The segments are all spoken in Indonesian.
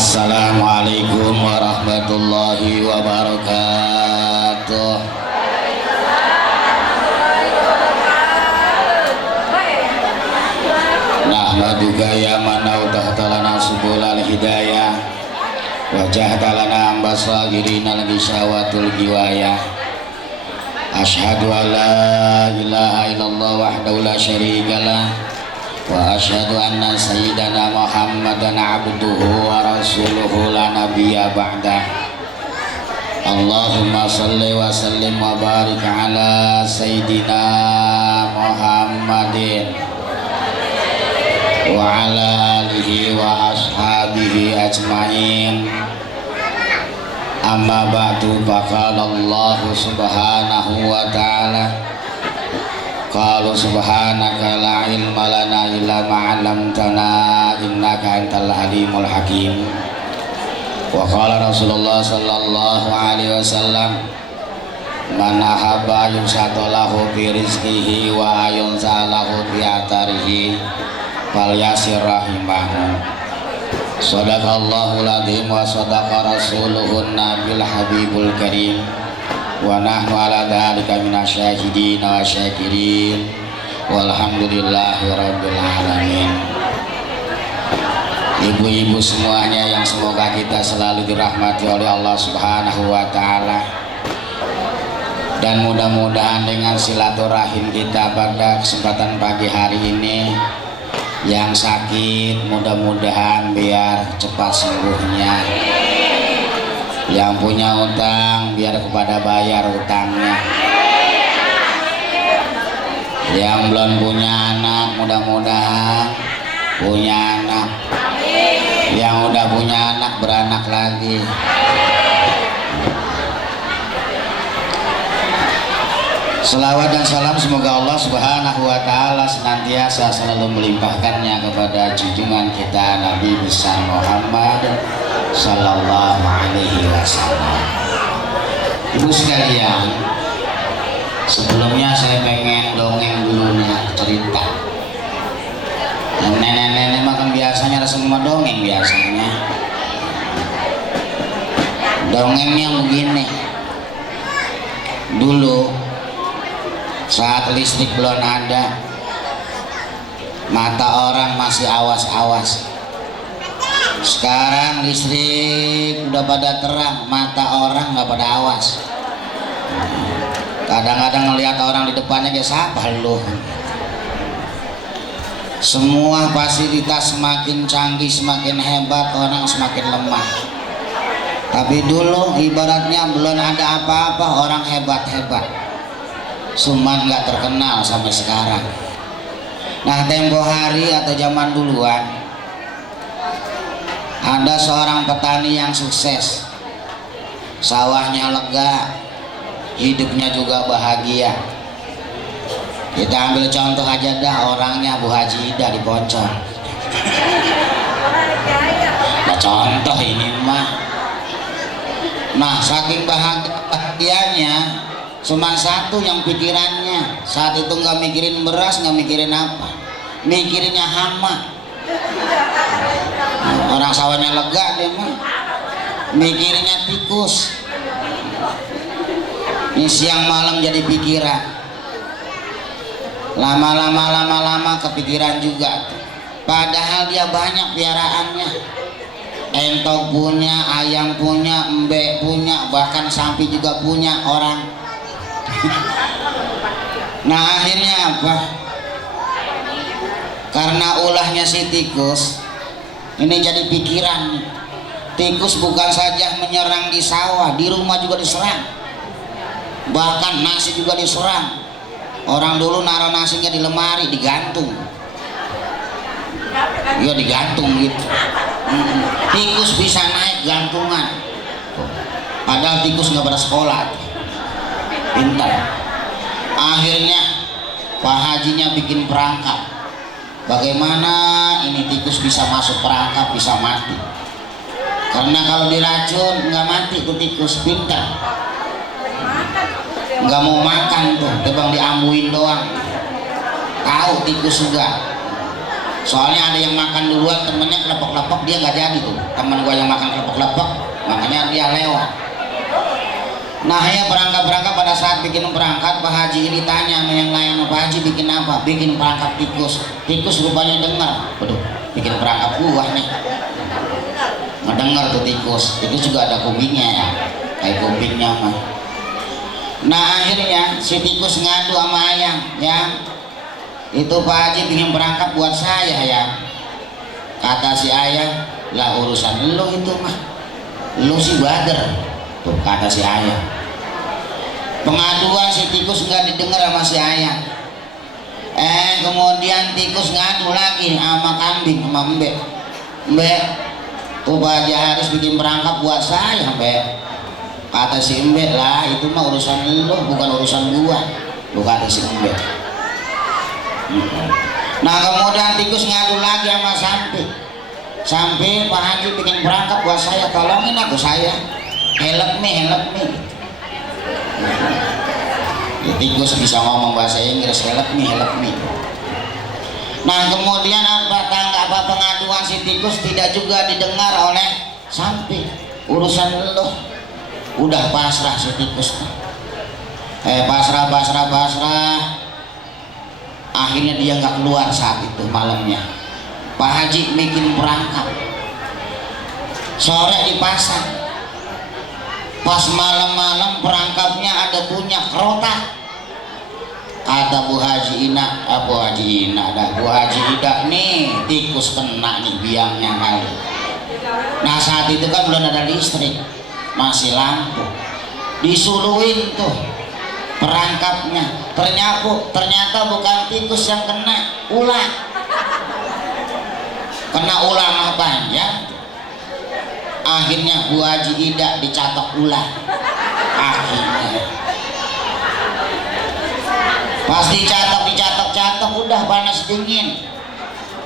Assalamualaikum warahmatullahi wabarakatuh. Nahmaduka ya man awtahtalana subulal hidayah wa jahtalana ambasagirina bisyawatul giwayah. Asyhadu an la ilaha illallah wahdahu la syarikalah wa asyhadu anna sayyidana Muhammadan abduhu wa rasuluhu la nabiyya ba'dah. Allahumma salli wa sallim wa barik ala sayyidina Muhammadin wa ala alihi wa ashabihi ajmain. Amma ba'du, faqala Allah subhanahu wa ta'ala, qalu subhanaka la ilma lana illa ma 'allamtana innaka antal alimul hakim. Wa qala Rasulullah sallallahu alaihi wasallam, man ahabba yusatalahu fi rizqihi wa yunsalahu fi atarihi falyasir rahimahu. Sadaqallahul azim wa sadaqa rasuluhun nabil habibul karim wa nahnu ala dhalika minasyahidin wa syakirin walhamdulillahi rabbil alamin. Ibu-ibu semuanya yang semoga kita selalu dirahmati oleh Allah subhanahu wa ta'ala, dan mudah-mudahan dengan silaturahim kita pada kesempatan pagi hari ini, yang sakit mudah-mudahan biar cepat sembuhnya, yang punya utang biar kepada bayar utangnya, yang belum punya anak mudah-mudahan punya anak, yang udah punya anak beranak lagi. Selawat dan salam semoga Allah subhanahu wa ta'ala senantiasa selalu melimpahkannya kepada junjungan kita Nabi besar Muhammad sallallahu alaihi wasallam. Ibu sekalian, sebelumnya saya pengen dongeng dulu nih, cerita. Yang nenek-nenek makan biasanya semua dongeng biasanya. Dongengnya begini. Dulu saat listrik belum ada, mata orang masih awas-awas. Sekarang listrik udah pada terang, mata orang nggak pada awas. Kadang-kadang ngelihat orang di depannya kayak siapa lu. Semua fasilitas semakin canggih, semakin hebat, orang semakin lemah. Tapi dulu ibaratnya belum ada apa-apa, orang hebat-hebat, cuman nggak terkenal sampai sekarang. Nah, tempo hari atau zaman duluan ada seorang petani yang sukses, sawahnya lega, hidupnya juga bahagia. Kita ambil contoh aja dah, orangnya Bu Haji Ida di Poncol. Nah, contoh ini mah. Nah, saking bahagianya, cuma satu yang pikirannya saat itu, nggak mikirin beras, nggak mikirin apa, mikirinnya hama. Orang sawahnya lega, dia mah mikirinnya tikus. Ini siang malam jadi pikiran. Lama-lama kepikiran juga. Padahal dia banyak piaraannya. Entok punya, ayam punya, embe punya, bahkan sapi juga punya orang. Nah, akhirnya apa? Karena ulahnya si tikus ini jadi pikiran. Tikus bukan saja menyerang di sawah, di rumah juga diserang, bahkan nasi juga diserang. Orang dulu naruh nasinya di lemari, digantung. Ya digantung gitu. Tikus bisa naik gantungan, padahal tikus nggak pada sekolah, pintar. Akhirnya Pak Hajinya bikin perangkap, bagaimana ini tikus bisa masuk perangkap, bisa mati. Karena kalau diracun nggak mati tuh tikus, pintar. Nggak mau makan tuh, tebang diambuin doang. Tahu tikus juga. Soalnya ada yang makan duluan, temennya kelepek-kelepek, dia nggak jadi tuh. Temen gua yang makan kelepek-kelepek, makanya dia lewat. Nah ya perangkat-perangkat pada saat bikin perangkat, Pak Haji ini tanya sama yang lain, Pak Haji bikin apa? Bikin perangkat tikus. Tikus rupanya dengar, waduh bikin perangkat buah nih. Ngedengar tuh tikus. Tikus juga ada kupingnya ya, kayak kupingnya mah. Nah akhirnya si tikus ngadu sama ayam, ya itu Pak Haji bikin perangkap buat saya ya. Kata si ayah, lah urusan lu itu mah, lu si bader. Tuh kata si ayah. Pengaduan si tikus nggak didengar sama si ayah. Kemudian tikus ngadu lagi sama kambing sama mbek. Mbek, tuh Pak Haji harus bikin perangkap buat saya mbek. Kata si mbek, lah itu mah urusan lu bukan urusan gua. Lu kata si mbek. Nah kemudian tikus ngadu lagi sama sampai Pak Haji bikin perangkap buat saya, tolongin aku saya, help me. Ya, tikus bisa ngomong bahasa Inggris, help me. Nah kemudian apa pengaduan si tikus tidak juga didengar oleh sampai urusan lo, udah pasrah si tikus. Pasrah. Akhirnya dia nggak keluar saat itu malamnya. Pak Haji bikin perangkap. Sore dipasang. Pas malam-malam perangkapnya ada punya kerotak. Kata Bu Haji Ida nih tikus kena nih biangnya kali. Nah saat itu kan belum ada listrik, masih lampu. Disuluin tuh perangkapnya. Ternyata bukan tikus yang kena, ular. Kena ular mah panjang. Akhirnya Bu Haji Ida dicatok ular. Akhirnya pas dicatok udah panas dingin,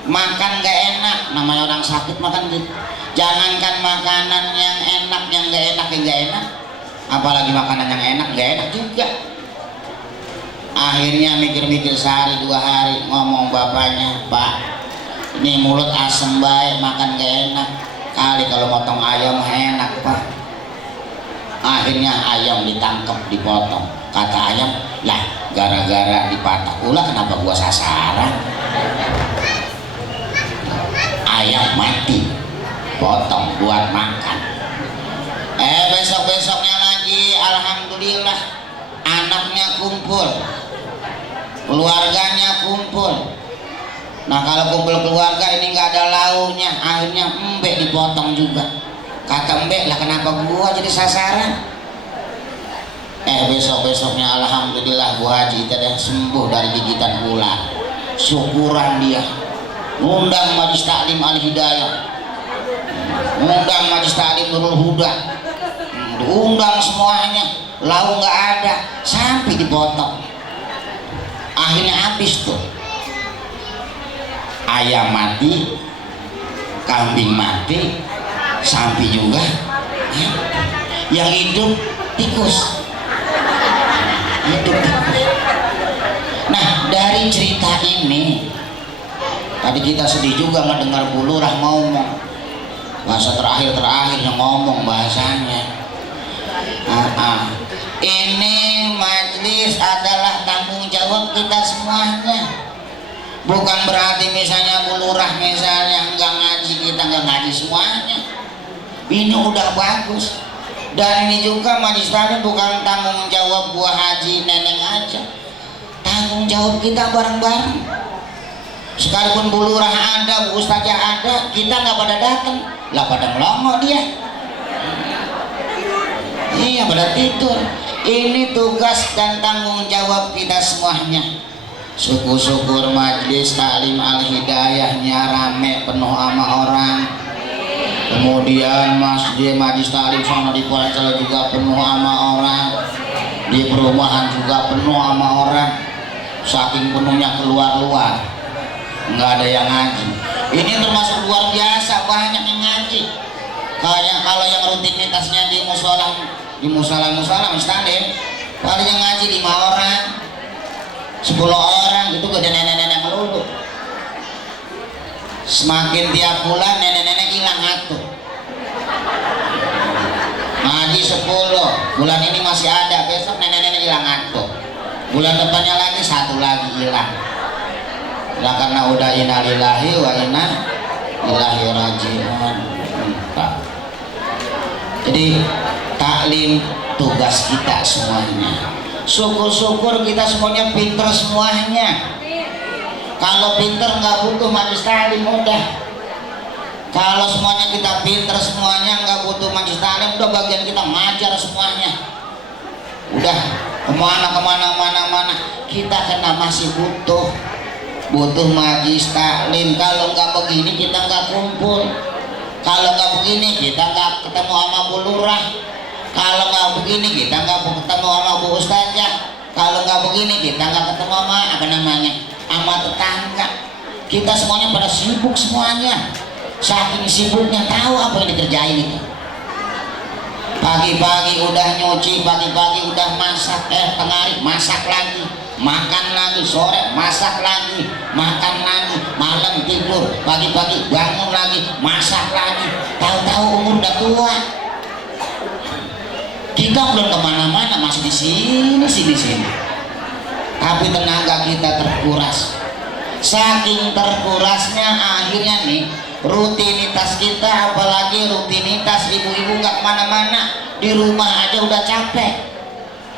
makan gak enak. Namanya orang sakit makan gitu. Jangankan makanan yang enak, yang gak enak, apalagi makanan yang enak gak enak juga. Akhirnya mikir-mikir sehari 2 hari, ngomong bapaknya, Pak ini mulut asem baik, makan gak enak, kali kalau motong ayam enak Pak. Akhirnya ayam ditangkap, dipotong. Kata ayam, lah gara-gara dipatok ulah kenapa gua sasaran? Ayam mati, potong buat makan. Besok-besoknya lagi alhamdulillah anaknya kumpul, keluarganya kumpul. Nah kalau kumpul keluarga ini nggak ada launya, akhirnya embek dipotong juga. Kata embek, lah kenapa gua jadi sasaran? Besok-besoknya alhamdulillah Bu Haji tidak sembuh dari gigitan ular. Syukuran dia. Ngundang Majelis Taklim Al Hidayah, ngundang Majelis Taklim Nurul Huda, undang semuanya. Lau nggak ada, sampai dipotong. Akhirnya habis tuh. Ayam mati, kambing mati, sapi juga. Yang hidup tikus. Nah dari cerita ini tadi kita sedih juga mendengar Bu Lurah ngomong bahasa terakhir yang ngomong bahasanya. Ini majelis adalah tanggung jawab kita semuanya. Bukan berarti misalnya Bu Lurah misalnya nggak ngaji, kita nggak ngaji semuanya. Ini udah bagus. Dan ini juga majelis taklim bukan tanggung jawab buah haji neneng aja, tanggung jawab kita bareng-bareng. Sekalipun Bu Lurah ada, Bu Ustazah ada, kita nggak pada datang, lah pada melongo dia. Iya pada tidur. Ini tugas dan tanggung jawab kita semuanya. Syukur-syukur majelis taklim Al Hidayahnya rame penuh sama orang. Kemudian majelis taklim sana di Puracala juga penuh sama orang, di perumahan juga penuh sama orang. Saking penuhnya keluar nggak ada yang ngaji. Ini termasuk luar biasa, banyak yang ngaji. Kayak kalau yang rutinitasnya di musola mustahil, paling yang ngaji 5 orang 10 orang itu gede nenek-nenek melulu. Semakin tiap bulan nenek-nenek hilang satu. Ngaji 10, bulan ini masih ada, besok nenek-nenek hilang satu. Bulan depannya lagi satu lagi hilang. Lah karena udah innalillahi wa inna ilaihi raji'un. Jadi taklim tugas kita semuanya. Syukur-syukur kita semuanya pinter semuanya. Kalau pinter nggak butuh majelis taklim udah. Kalau semuanya kita pinter semuanya nggak butuh majelis taklim, udah bagian kita ngajar semuanya. Udah kemana kita kena masih butuh majelis taklim. Kalau nggak begini kita nggak kumpul. Kalau nggak begini kita nggak ketemu sama Bu Lurah. Kalau nggak begini kita nggak ketemu sama Bu Ustazah. Kalau nggak begini kita nggak ketemu sama sama tetangga. Kita semuanya pada sibuk semuanya. Saking sibuknya tahu apa yang dikerjain itu. Pagi-pagi udah nyuci, pagi-pagi udah masak, tengah hari masak lagi, makan lagi, sore masak lagi, makan lagi, malam tidur, pagi-pagi bangun lagi, masak lagi. Tahu-tahu umur udah tua. Kita belum kemana-mana, masih di sini. Tapi tenaga kita terkuras. Saking terkurasnya akhirnya nih rutinitas kita, apalagi rutinitas ibu-ibu nggak kemana-mana, di rumah aja udah capek,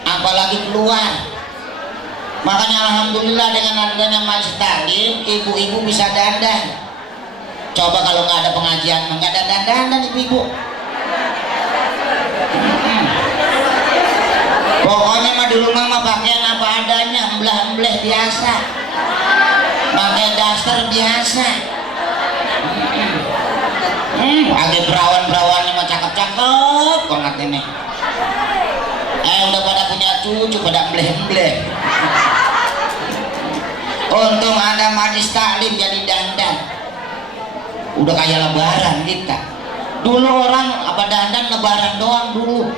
apalagi keluar. Makanya alhamdulillah dengan adanya majelis taklim, ibu-ibu bisa dandan. Coba kalau nggak ada pengajian, nggak ada dandan ibu-ibu. Pokoknya mah di rumah mah pakaian apa adanya, emblah-embleh biasa, pakai daster biasa. Lagi perawan-perawannya mah cakep-cakep banget ini. Udah pada punya cucu, pada embleh-embleh. Untung ada majelis taklim jadi dandan. Udah kayak lebaran kita. Dulu orang apa dandan lebaran doang dulu.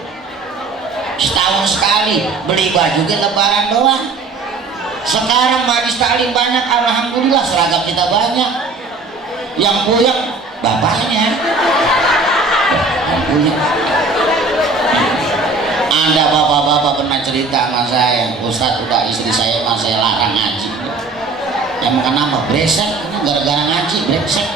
Setahun sekali beli baju ke lebaran doang. Sekarang majelis taklim banyak, alhamdulillah seragam kita banyak. Yang puyeng bapaknya. Yang puyeng. Ada bapak-bapak pernah cerita sama saya, Ustadz udah istri saya mas saya larang ngaji. Emang kenapa? Brengsek, gara-gara ngaji brengsek.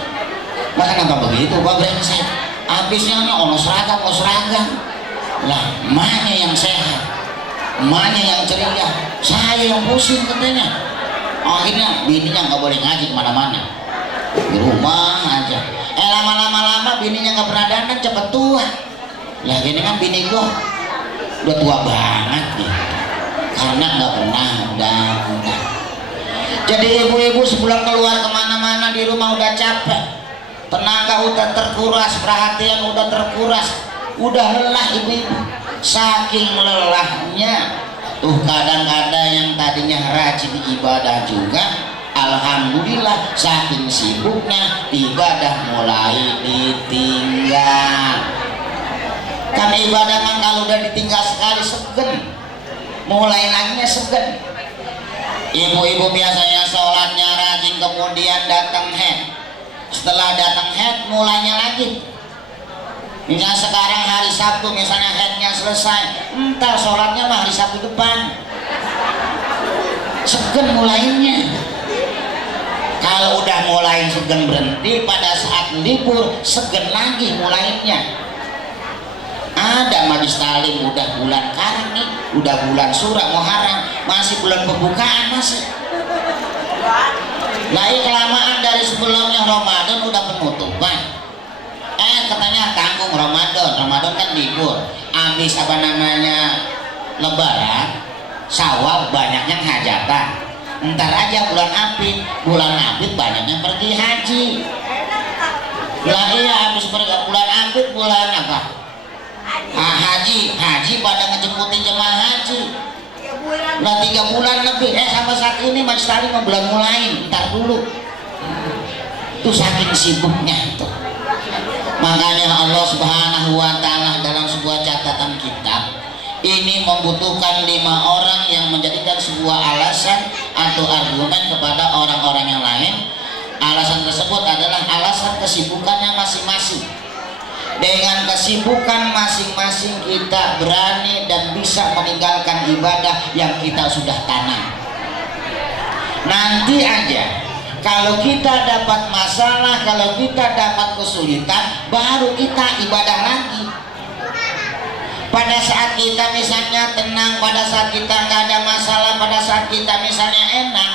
Nah kenapa begitu Pak brengsek? Habisnya ono seragam. Lah, emaknya yang sehat, emaknya yang ceria, saya yang pusing katanya. Akhirnya bininya nggak boleh ngaji kemana-mana, di rumah aja. Lama-lama bininya nggak pernah dandan, cepet tua. Lah gini kan bini gua udah tua banget gitu, karena nggak pernah dandan. Jadi ibu-ibu sebulan keluar kemana-mana, di rumah udah capek, tenaga udah terkuras, perhatian udah terkuras. Udah lelah ibu-ibu, saking lelahnya tuh kadang-kadang yang tadinya rajin ibadah juga, alhamdulillah saking sibuknya ibadah mulai ditinggal. Kan ibadah kan kalau udah ditinggal sekali segen, mulai laginya segen. Ibu-ibu biasanya sholatnya rajin, kemudian datang haid, setelah datang haid mulainya lagi. Misalnya sekarang hari Sabtu, misalnya haidnya selesai, entar sholatnya mah hari Sabtu depan. Segen mulainya. Kalau udah mulai segen berhenti, pada saat libur segen lagi mulainya. Ada majelis taklim udah bulan Karam nih, udah bulan Sura Muharram, masih bulan pembukaan masih. Nah kelamaan dari sebelumnya Ramadan udah penutupan. Katanya tanggung Ramadan kan libur, habis Lebaran, Syawal banyak yang hajatan. Ntar aja bulan Apit banyak yang pergi haji. Lah iya, habis bulan Apit bulan apa? Haji pada ngejemputin jemaah haji. Lah 3 bulan lebih, sampai saat ini majelis taklim belum mulai, ntar dulu. Itu saking sibuknya tuh. Makanya Allah Subhanahu wa Ta'ala dalam sebuah catatan kitab ini membutuhkan 5 orang yang menjadikan sebuah alasan atau argumen kepada orang-orang yang lain Alasan tersebut adalah alasan kesibukannya masing-masing. Dengan kesibukan masing-masing kita berani dan bisa meninggalkan ibadah yang kita sudah tanam. Nanti aja kalau kita dapat masalah, kalau kita dapat kesulitan, baru kita ibadah lagi. Pada saat kita misalnya tenang, pada saat kita nggak ada masalah, pada saat kita misalnya enak,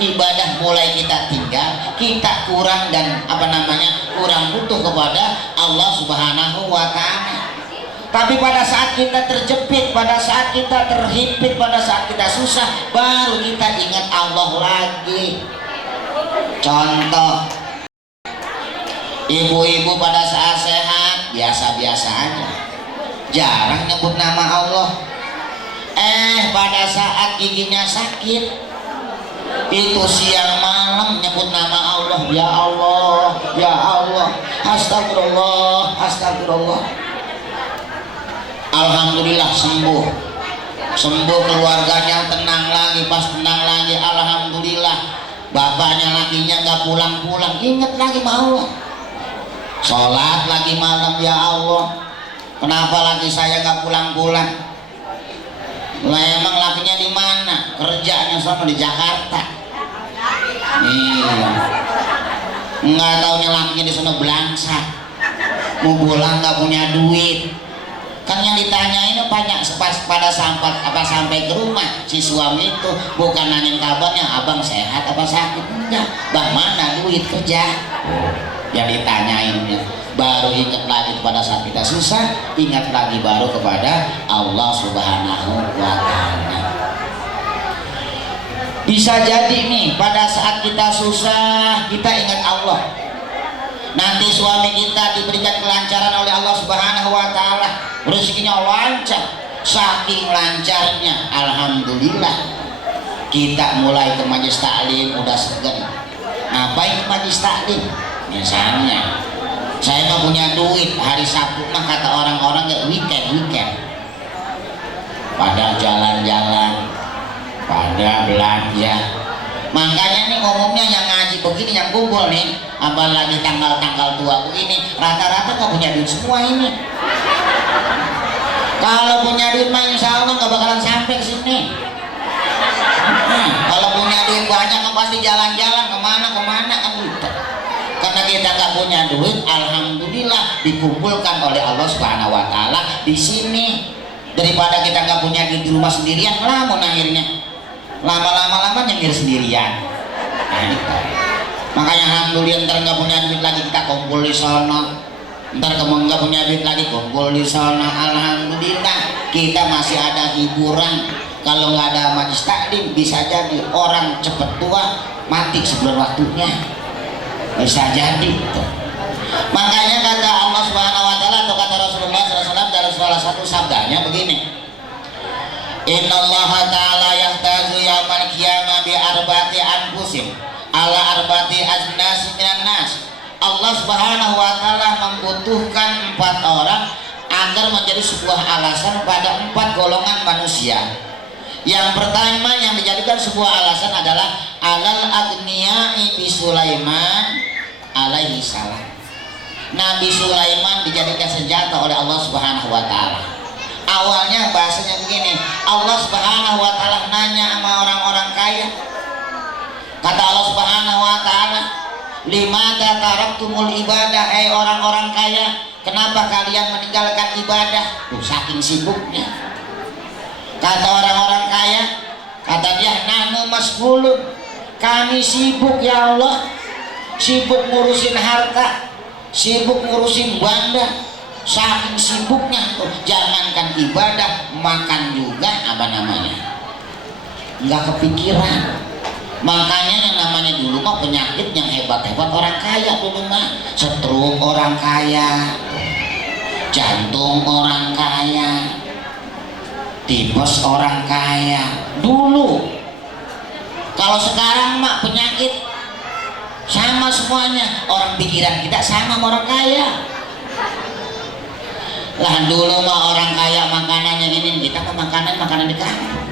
ibadah mulai kita tinggal, kita kurang dan kurang butuh kepada Allah Subhanahu wa Ta'ala. Tapi pada saat kita terjepit, pada saat kita terhimpit, pada saat kita susah, baru kita ingat Allah lagi. Contoh, ibu-ibu pada saat sehat biasa-biasa aja, jarang nyebut nama Allah. Pada saat giginya sakit, itu siang malam nyebut nama Allah. Ya Allah, ya Allah, astagfirullah, astagfirullah. Alhamdulillah sembuh, keluarganya tenang lagi. Pas tenang lagi, alhamdulillah, bapaknya lakinya nggak pulang-pulang, inget lagi mau sholat lagi malam. Ya Allah, kenapa laki saya nggak pulang-pulang? Lah emang lakinya di mana? Kerjanya sama di Jakarta. Iya. Nggak taunya lakinya di sana belangsa. Mau pulang nggak punya duit. Kan yang ditanyain banyak pada sampai ke rumah si suami itu bukan nanyain kabarnya, abang sehat apa sakit, enggak, bang mana duit kerja. Yang ditanyainnya baru ingat lagi pada saat kita susah, ingat lagi baru kepada Allah Subhanahu wa Ta'ala. Bisa jadi nih pada saat kita susah kita ingat Allah, nanti suami kita diberikan kelancaran oleh Allah Subhanahu wa Ta'ala, rezekinya lancar, saking lancarnya alhamdulillah kita mulai ke majelis taklim udah segan. Ngapain ke majelis taklim? Misalnya saya mah punya duit, hari Sabtu mah kata orang-orang ya weekend, pada jalan-jalan, pada belanja. Makanya nih ngomongnya yang ngaji begini, yang kumpul nih, apalagi tanggal-tanggal tua ini, rata-rata gak punya duit semua ini. Kalau punya duit mah insya Allah gak bakalan sampai ke sini. Kalau punya duit banyak kan pasti jalan-jalan kemana kan gitu. Karena kita gak punya duit, alhamdulillah dikumpulkan oleh Allah Subhanahu wa Ta'ala di sini. Daripada kita gak punya duit di rumah sendirian, lamun akhirnya lama-lama nyengir sendirian. Nah, gitu. Makanya alhamdulillah ntar nggak punya duit lagi kita kumpul di sono, ntar kamu nggak punya duit lagi kumpul di sono. Alhamdulillah kita masih ada hiburan. Kalau nggak ada majelis taklim bisa jadi orang cepet tua mati sebelum waktunya, bisa jadi gitu. Makanya kata Allah Subhanahu wa Ta'ala atau kata Rasulullah SAW dalam salah satu sabdanya begini, Innallaha ta'ala yahtazu yaumal qiyamah bi arba'ati anfusin ala arba'ati ajnasi minan nas. Allah Subhanahu wa Ta'ala membutuhkan 4 orang agar menjadi sebuah alasan pada 4 golongan manusia. Yang pertama yang dijadikan sebuah alasan adalah alal agniya'i bi Sulaiman alaihi salam. Nabi Sulaiman dijadikan senjata oleh Allah Subhanahu wa Ta'ala. Awalnya bahasanya begini, Allah Subhanahu wa Ta'ala nanya sama orang-orang kaya. Kata Allah Subhanahu wa Ta'ala, limada taraktumul ibadah, orang-orang kaya, kenapa kalian meninggalkan ibadah? Saking sibuknya. Kata orang-orang kaya, kata dia, nahnu masgulun, kami sibuk ya Allah, sibuk ngurusin harta, sibuk ngurusin banda. Saking sibuknya tuh, jangankan ibadah, makan juga nggak kepikiran. Makanya yang namanya dulu mah penyakit yang hebat-hebat orang kaya dulu mah, stroke orang kaya, jantung orang kaya, tipes orang kaya dulu. Kalau sekarang mah penyakit sama semuanya, orang pikiran kita sama orang kaya. Lah dulu mah orang kaya makanannya ini, kita mah makanan di kampung.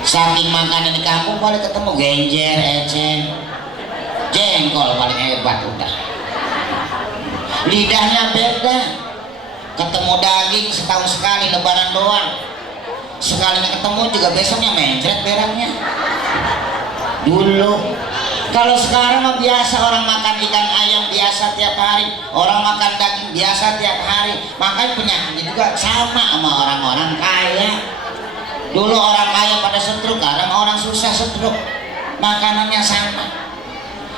Saking makanan di kampung boleh ketemu genjer, eceng, jengkol paling hebat udah. Lidahnya beda, ketemu daging setahun sekali, lebaran doang. Sekalinya ketemu juga besoknya mencret beraknya. Dulu kalau sekarang mah biasa, orang makan ikan ayam biasa tiap hari, orang makan daging biasa tiap hari. Makanya penyakitnya juga sama sama orang-orang kaya. Dulu orang kaya pada stroke, sekarang orang susah stroke. Makanannya sama.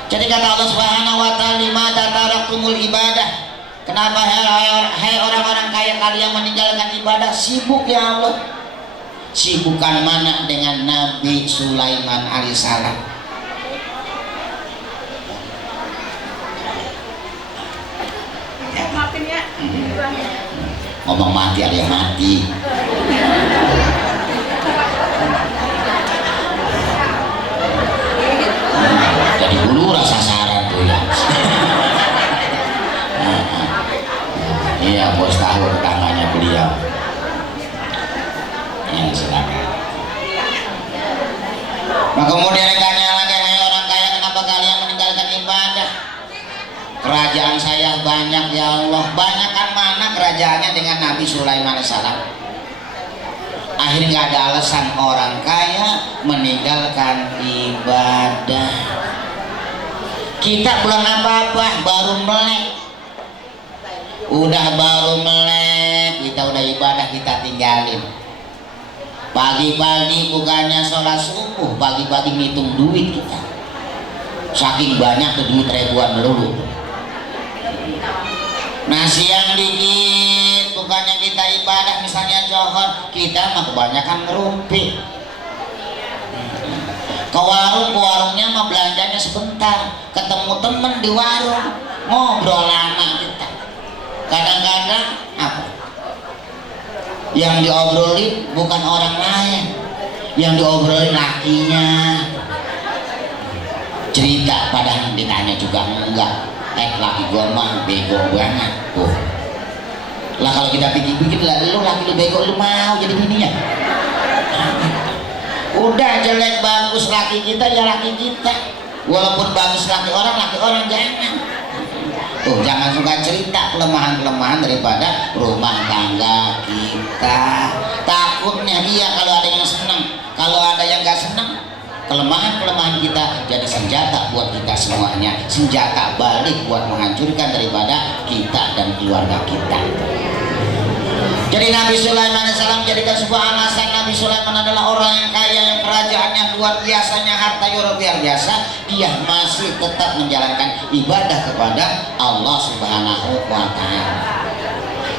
Jadi kata Allah Subhanahu wa taala, "Limata taraktumul ibadah?" Kenapa hai orang-orang kaya kalian meninggalkan ibadah? Sibuk ya Allah. Sibukan mana dengan Nabi Sulaiman alaihissalam? Maafin ya. Ngomong mati ada yang mati. Jadi dulu rasa saran tuh ya. Iya, bos tahu tetangganya beliau. Ya, silakan. Nah, kemudian tanya lagi, hai orang kaya, kenapa kalian meninggalkan ibadah? Kerajaan saya banyak ya Allah. Banyakan mana kerajaannya dengan Nabi Sulaiman alaihissalam? Akhirnya nggak ada alasan orang kaya meninggalkan ibadah. Kita belum apa-apa, baru melek. Udah baru melek, kita udah ibadah kita tinggalin. Pagi-pagi bukannya sholat subuh, pagi-pagi ngitung duit kita. Saking banyak tuh duit ribuan melulu. Nah siang dikit, bukannya kita ibadah misalnya johor, kita mah kebanyakan ngerumpi. Ke warungnya mah belanjanya sebentar, ketemu temen di warung, ngobrol lama kita. Kadang-kadang apa? Yang diobrolin bukan orang lain, yang diobrolin lakinya. Cerita padahal ditanya juga enggak. Laki gua mah bego banget tuh. Lah kalau kita pikir-pikir lah, lu laki lu bego, lu mau jadi bininya? Udah jelek bagus laki kita ya laki kita. Walaupun bagus laki orang jangan. Tuh jangan suka cerita kelemahan-kelemahan daripada rumah tangga kita. Takutnya dia kalau ada yang senang, kalau ada yang gak senang, kelemahan-kelemahan kita jadi senjata buat kita semuanya, senjata balik buat menghancurkan daripada kita dan keluarga kita. Jadi Nabi Sulaiman alaihissalam jadikan sebuah alasan. Nabi Sulaiman adalah orang yang kaya, yang kerajaannya luar biasanya, hartanya luar biasa, dia masih tetap menjalankan ibadah kepada Allah Subhanahu wa taala.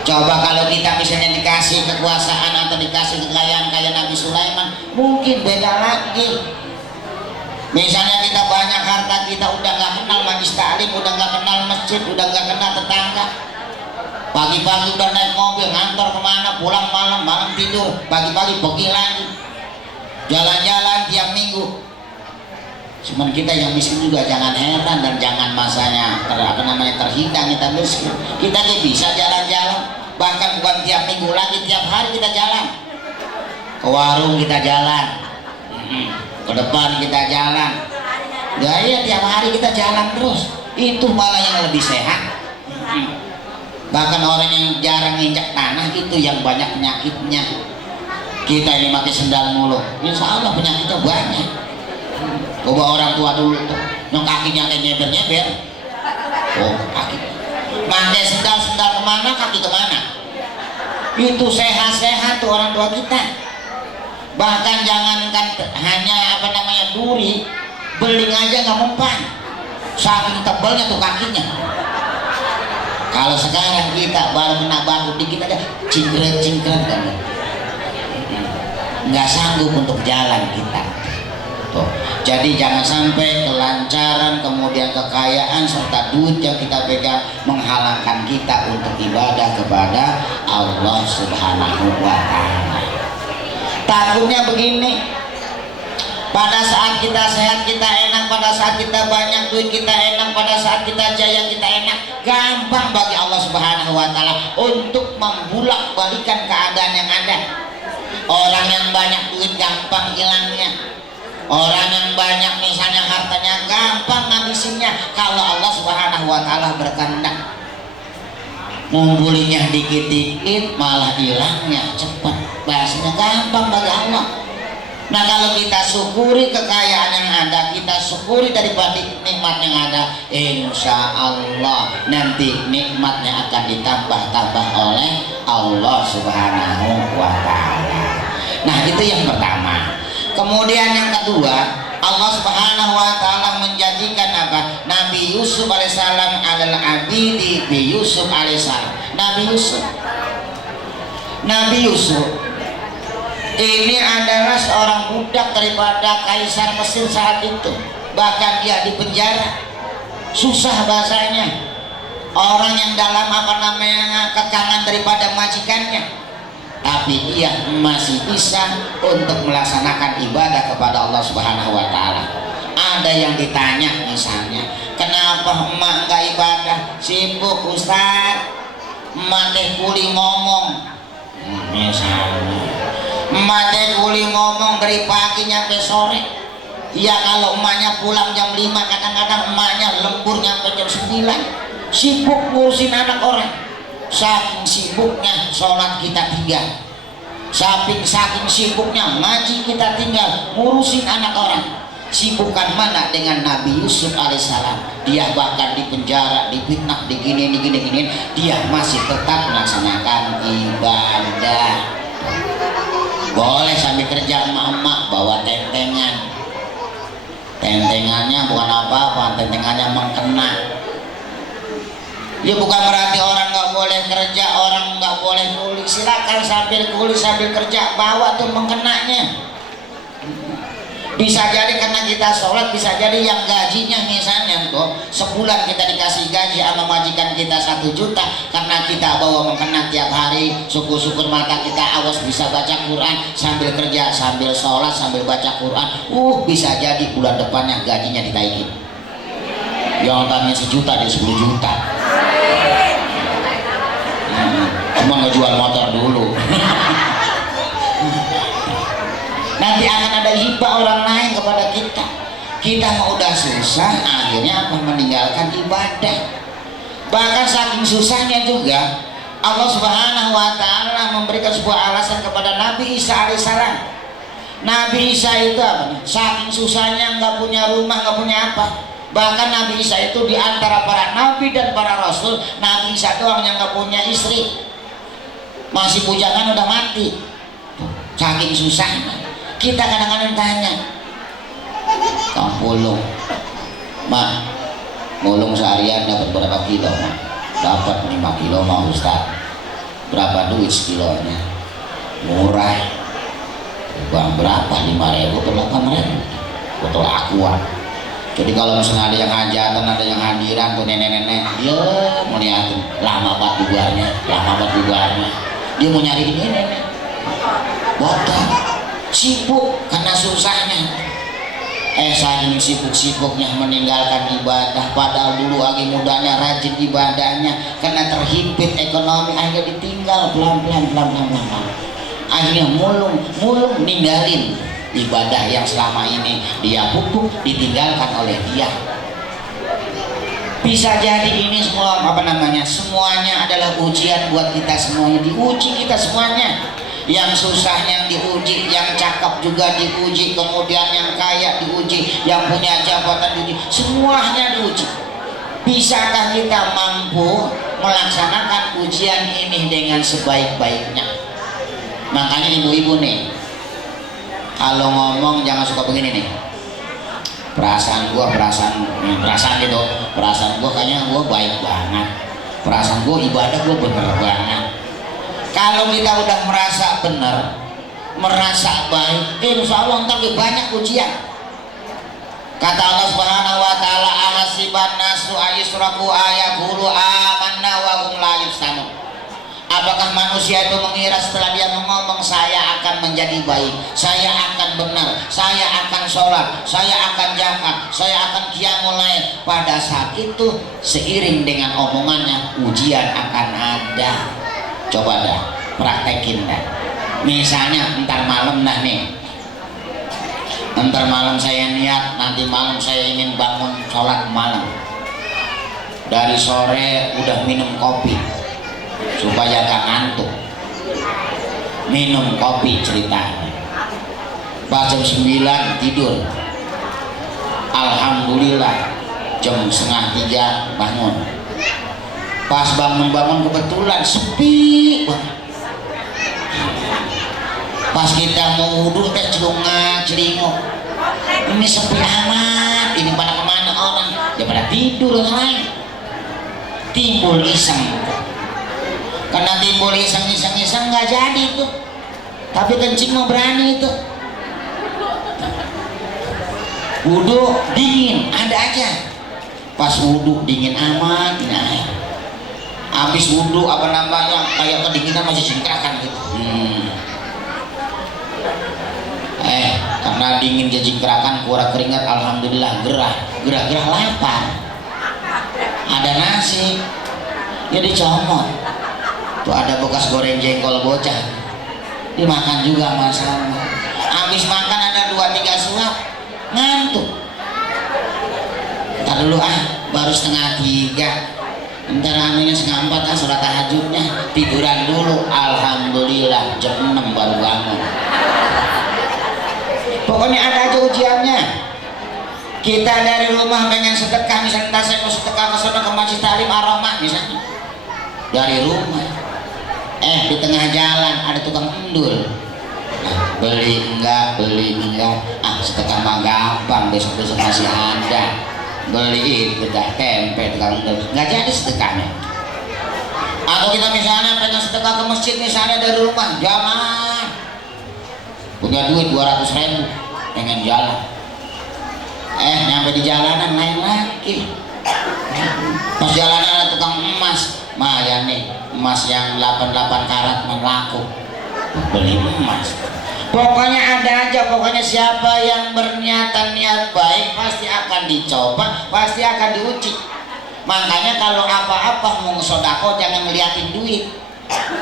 Coba kalau kita misalnya dikasih kekuasaan atau dikasih kekayaan kayak Nabi Sulaiman, mungkin beda lagi. Misalnya kita banyak harta, kita udah nggak kenal majlis taklim, udah nggak kenal masjid, udah nggak kenal tetangga. Pagi-pagi udah naik mobil ngantor kemana, pulang malam tidur, pagi-pagi pergi lagi, jalan-jalan tiap minggu. Cuman kita yang miskin juga jangan heran dan jangan masanya terhidang kita miskin. Kita bisa jalan-jalan, bahkan bukan tiap minggu lagi, tiap hari kita jalan. Ke warung kita jalan, ke depan kita jalan, ya tiap hari kita jalan terus. Itu malah yang lebih sehat. Bahkan orang yang jarang injak tanah itu yang banyak penyakitnya. Kita ini pakai sendal mulu, insya Allah penyakitnya banyak. Coba orang tua dulu tuh, yang kakinya kayak nyeber-nyeber, oh kaki, pakai sendal kemana, kaki kemana. Itu sehat-sehat tuh orang tua kita. Bahkan jangankan hanya duri, beling aja nggak mempan, saking tebalnya tuh kakinya. Kalau sekarang kita baru kena batu dikit aja cingkret kan, nggak sanggup untuk jalan kita. Tuh. Jadi jangan sampai kelancaran, kemudian kekayaan serta duit yang kita pegang menghalangkan kita untuk ibadah kepada Allah Subhanahu wa taala. Takutnya begini, pada saat kita sehat kita enak, pada saat kita banyak duit kita enak, pada saat kita jaya kita enak, gampang bagi Allah Subhanahu wa taala untuk membulak-balikan keadaan yang ada. Orang yang banyak duit gampang hilangnya, Orang yang banyak misalnya hartanya gampang ngabisinnya, kalau Allah Subhanahu wa taala berkehendak. Ngumpulinya dikit-dikit malah hilangnya cepat. Bahasanya gampang bagi Allah. Nah, kalau kita syukuri kekayaan yang ada, kita syukuri daripada nikmat yang ada, insya Allah nanti nikmatnya akan ditambah-tambah oleh Allah Subhanahu wa taala. Nah, itu yang pertama. Kemudian yang kedua, Allah Subhanahu wa taala menjadikan apa? Nabi Yusuf alaihissalam adalah abidi bi Yusuf alaihissalam. Nabi Yusuf ini adalah seorang budak daripada kaisar Mesir saat itu. Bahkan dia di penjara. Susah bahasanya. Orang yang dalam kekangan daripada majikannya. Tapi dia masih bisa untuk melaksanakan ibadah kepada Allah Subhanahu wa taala. Ada yang ditanya misalnya, kenapa emak enggak ibadah? Sibuk Ustaz. Emak teh kuli ngomong. Misalnya, emak teh kuli ngomong dari pagi nyampe sore. Ya kalau emaknya pulang jam 5, kadang-kadang emaknya lembur nyampe jam 9. Sibuk ngurusin anak orang. Saking sibuknya sholat kita tinggal, saking sibuknya ngaji kita tinggal, ngurusin anak orang. Sibukan mana dengan Nabi Yusuf alaihissalam? Dia bahkan di penjara, difitnah, digini, dia masih tetap melaksanakan ibadah. Boleh sambil kerja emak-emak bawa tentengan. Tentengannya bukan apa-apa, tentengannya mengkena. Ya bukan berarti orang nggak boleh kerja, orang nggak boleh kuli. Silakan sambil kuli sambil kerja, bawa tuh mengkenanya. Bisa jadi karena kita sholat, bisa jadi yang gajinya misalnya tuh sebulan kita dikasih gaji sama majikan kita 1 juta, karena kita bawa mengkena tiap hari. Syukur-syukur mata kita awas bisa baca Quran sambil kerja, sambil sholat, sambil baca Quran. Bisa jadi bulan depannya gajinya ditaikin. Yang tanya 1 juta dia 10 juta. Cuma ngejual motor dulu. Nanti akan ada hibah orang lain kepada kita. Kita mau udah susah, akhirnya apa? Meninggalkan ibadah. Bahkan saking susahnya juga Allah Subhanahu wa taala memberikan sebuah alasan kepada Nabi Isa alaihissalam. Nabi Isa itu apa? Saking susahnya nggak punya rumah, nggak punya apa. Bahkan Nabi Isa itu di antara para nabi dan para rasul, Nabi Isa doang yang nggak punya istri. Masih bujangan udah mati. Saking susahnya. Kita kadang-kadang tanya, Kang Pulung, Mak, mulung seharian dapat berapa kilo, Mak? Dapat 5 kilo, Mak Ustaz. Berapa duit sekilonya? Murah. Bang berapa? 5.000 atau 8.000? Betul akuan. Jadi kalau misalnya ada yang hajatan, ada yang hadiran tuh nenek-nenek, ya mau liatin lama banget bubarnya, dia mau nyari ini nenek, bodoh, sibuk karena susahnya. Saking sibuk-sibuknya meninggalkan ibadah, padahal dulu lagi mudanya rajin ibadahnya, karena terhimpit ekonomi akhirnya ditinggal pelan-pelan. Akhirnya mulung ninggalin ibadah yang selama ini dia pupuk, ditinggalkan oleh dia. Bisa jadi ini semua semuanya adalah ujian buat kita semuanya. Diuji kita semuanya. Yang susah yang diuji, yang cakep juga diuji, kemudian yang kaya diuji, yang punya jabatan diuji, semuanya diuji. Bisakah kita mampu melaksanakan ujian ini dengan sebaik-baiknya? Makanya ibu-ibu nih, kalau ngomong jangan suka begini nih, perasaan gua kayaknya gua baik banget, perasaan gua ibadah gua bener banget. Kalau kita udah merasa benar, merasa baik, insya Allah ntar banyak ujian. Kata Allah Subhanahu wa taala, ahasiban nasu ayusraku ayaqulu amanna wa hum la yuftanun. Apakah manusia itu mengira setelah dia ngomong saya akan menjadi baik, saya akan benar, saya akan sholat, saya akan zakat, saya akan qiyamul lail, pada saat itu seiring dengan omongannya ujian akan ada. Coba dah praktekin dah. Misalnya ntar malam dah nih, Ntar malam saya niat, nanti malam saya ingin bangun sholat malam. Dari sore udah minum kopi supaya gak ngantuk. Minum kopi ceritanya. Pas jam 9 tidur. Alhamdulillah jam 2:30 bangun. Pas bangun kebetulan sepi banget. Pas kita mau wudhu teh celungak-celinguk, ini sepi amat, ini pada kemana orang? Ya pada tidur lain. Timbul iseng, karena timbul iseng nggak jadi itu, tapi kencing mau berani itu. Wudhu dingin ada aja, pas wudhu dingin amat, nah habis wudhu apa namanya kayak kedinginan masih singkrakan gitu. Karena dingin jejingkrakan kurang keringat, alhamdulillah gerah lapar. Ada nasi ya dicomot tuh, ada bekas goreng jengkol bocah dimakan juga masalah. Habis makan ada 2-3 suap ngantuk. Ntar dulu baru 2:30, ntar anunya 3:30 sholat tahajudnya, tiduran dulu. Alhamdulillah jam 6 baru bangun. Pokoknya ada aja ujiannya. Kita dari rumah pengen sedekah, misalnya saya mau sedekah ke sana ke Masjid Ta'lim Ar-Rahmah misalnya, dari rumah di tengah jalan ada tukang endul. Beli enggak, sedekah mah gampang, besok masih ada. Beli itu dah tempe tukang endul, nggak jadi sedekahnya. Atau kita misalnya pengen sedekah ke masjid misalnya dari rumah, jangan punya duit 200.000 pengen jalan, nyampe di jalanan lain lagi. Pas jalanan ada tukang emas, ya nih emas yang 88 karat laku, beli emas. Pokoknya ada aja, pokoknya siapa yang berniatan niat baik pasti akan dicoba, pasti akan diuji. Makanya kalau apa-apa mau sodako jangan ngeliatin duit.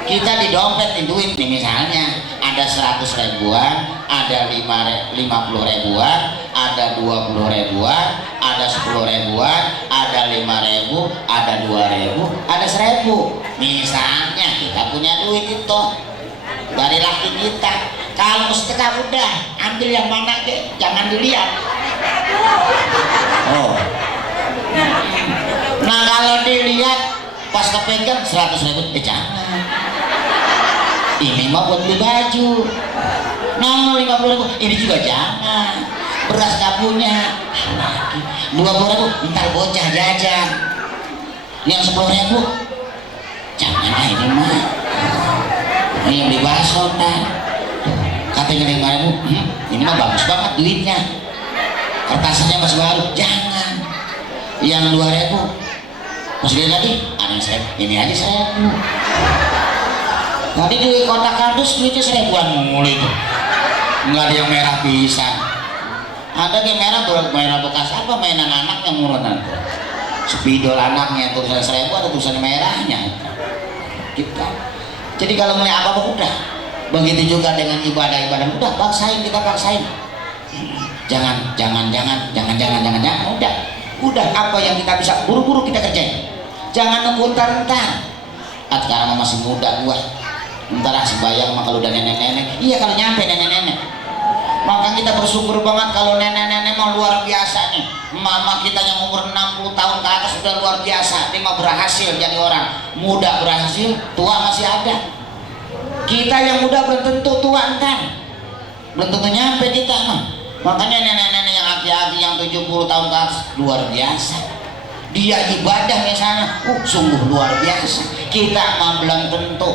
Kita di dompet di duit nih, misalnya ada 100 ribuan, ada 50 ribuan, ada 20 ribuan, ada 10 ribuan, ada 5.000, ada 2.000, ada 1.000. Misalnya kita punya duit itu dari laki kita, kalau sedekah udah ambil yang mana ke, jangan dilihat. Nah kalau dilihat pas kepegang 100.000, jangan. Ini mah buat beli baju. Nah 50.000, ini juga jangan. Beras gak punya, lagi 20.000, ntar bocah jajan. Yang 10.000, jangan ini mah. Ini yang beli bakso ntar. Katanya 5.000, ini mah bagus banget duitnya. Kertasnya masih baru, jangan. Yang 2.000 masih lagi, ini aja 1.000. Tadi di kotak kardus duitnya 1.000-an mulai itu, nggak ada yang merah pisan. Ada yang merah bekas apa, mainan anak yang muronan tuh, spidol anaknya tulisan 1.000 atau tulisan merahnya kita. Jadi kalau mulai apa udah, begitu juga dengan ibadah udah kita paksain. Jangan udah apa yang kita bisa buru-buru kita kerjain, jangan nunggu entar. Sekarang masih muda gua, ntar sembayang mah kalau udah nenek-nenek. Iya kalau nyampe nenek-nenek, maka kita bersyukur banget. Kalau nenek-nenek mah luar biasa nih. Mama kita yang umur 60 tahun ke atas sudah luar biasa, dia mah berhasil jadi orang muda, berhasil, tua masih ada. Kita yang muda belum tentu tua kan, belum tentu nyampe kita mah. Makanya nenek-nenek yang aki-aki yang 70 tahun ke atas luar biasa, dia ibadah misalnya, sungguh luar biasa. Kita mah belum tentu.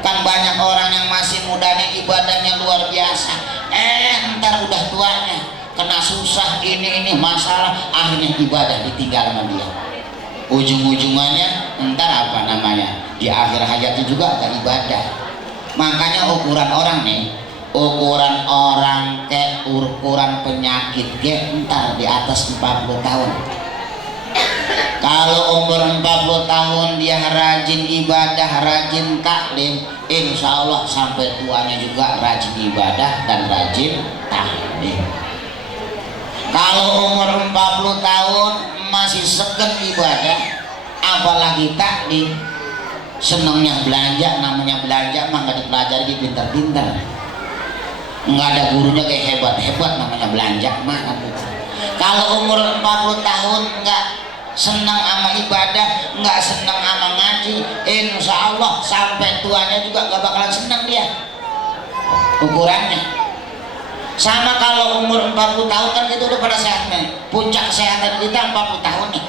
Kan banyak orang yang masih mudanya ibadahnya luar biasa, ntar udah tuanya kena susah ini masalah, akhirnya ibadah ditinggal sama dia. Ujung-ujungannya ntar apa namanya, di akhir hayatnya juga gak ibadah. Makanya ukuran orang nih, ukuran penyakit ntar di atas 40 tahun. Kalau umur 40 tahun dia rajin ibadah, rajin taklim, insya Allah sampai tuanya juga rajin ibadah dan rajin taklim. Kalau umur 40 tahun masih segen ibadah, apalagi taklim, senengnya belanja. Namanya belanja mah nggak dipelajari pinter-pinter, nggak ada gurunya kayak hebat-hebat. Namanya belanja mah. Kalau umur 40 tahun nggak senang sama ibadah, nggak senang sama ngaji, insya Allah sampai tuanya juga nggak bakalan senang dia. Ukurannya sama. Kalau umur 40 tahun kan itu udah pada sehatnya, puncak kesehatan kita 40 tahun nih.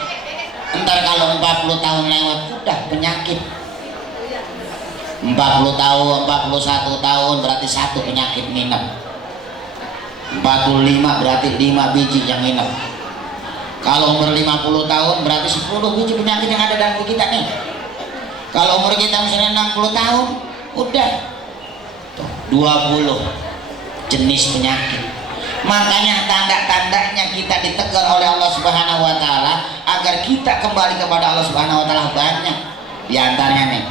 Ntar kalau 40 tahun lewat udah penyakit. 40 tahun, 41 tahun berarti satu penyakit nginep. 45 berarti 5 biji yang nginep. Kalau umur 50 tahun berarti 10 biji penyakit yang ada dalam tubuh kita nih. Kalau umur kita misalnya 60 tahun udah 20 jenis penyakit. Makanya tanda-tandanya kita ditegur oleh Allah Subhanahu wa taala agar kita kembali kepada Allah Subhanahu wa taala banyak. Di antaranya nih,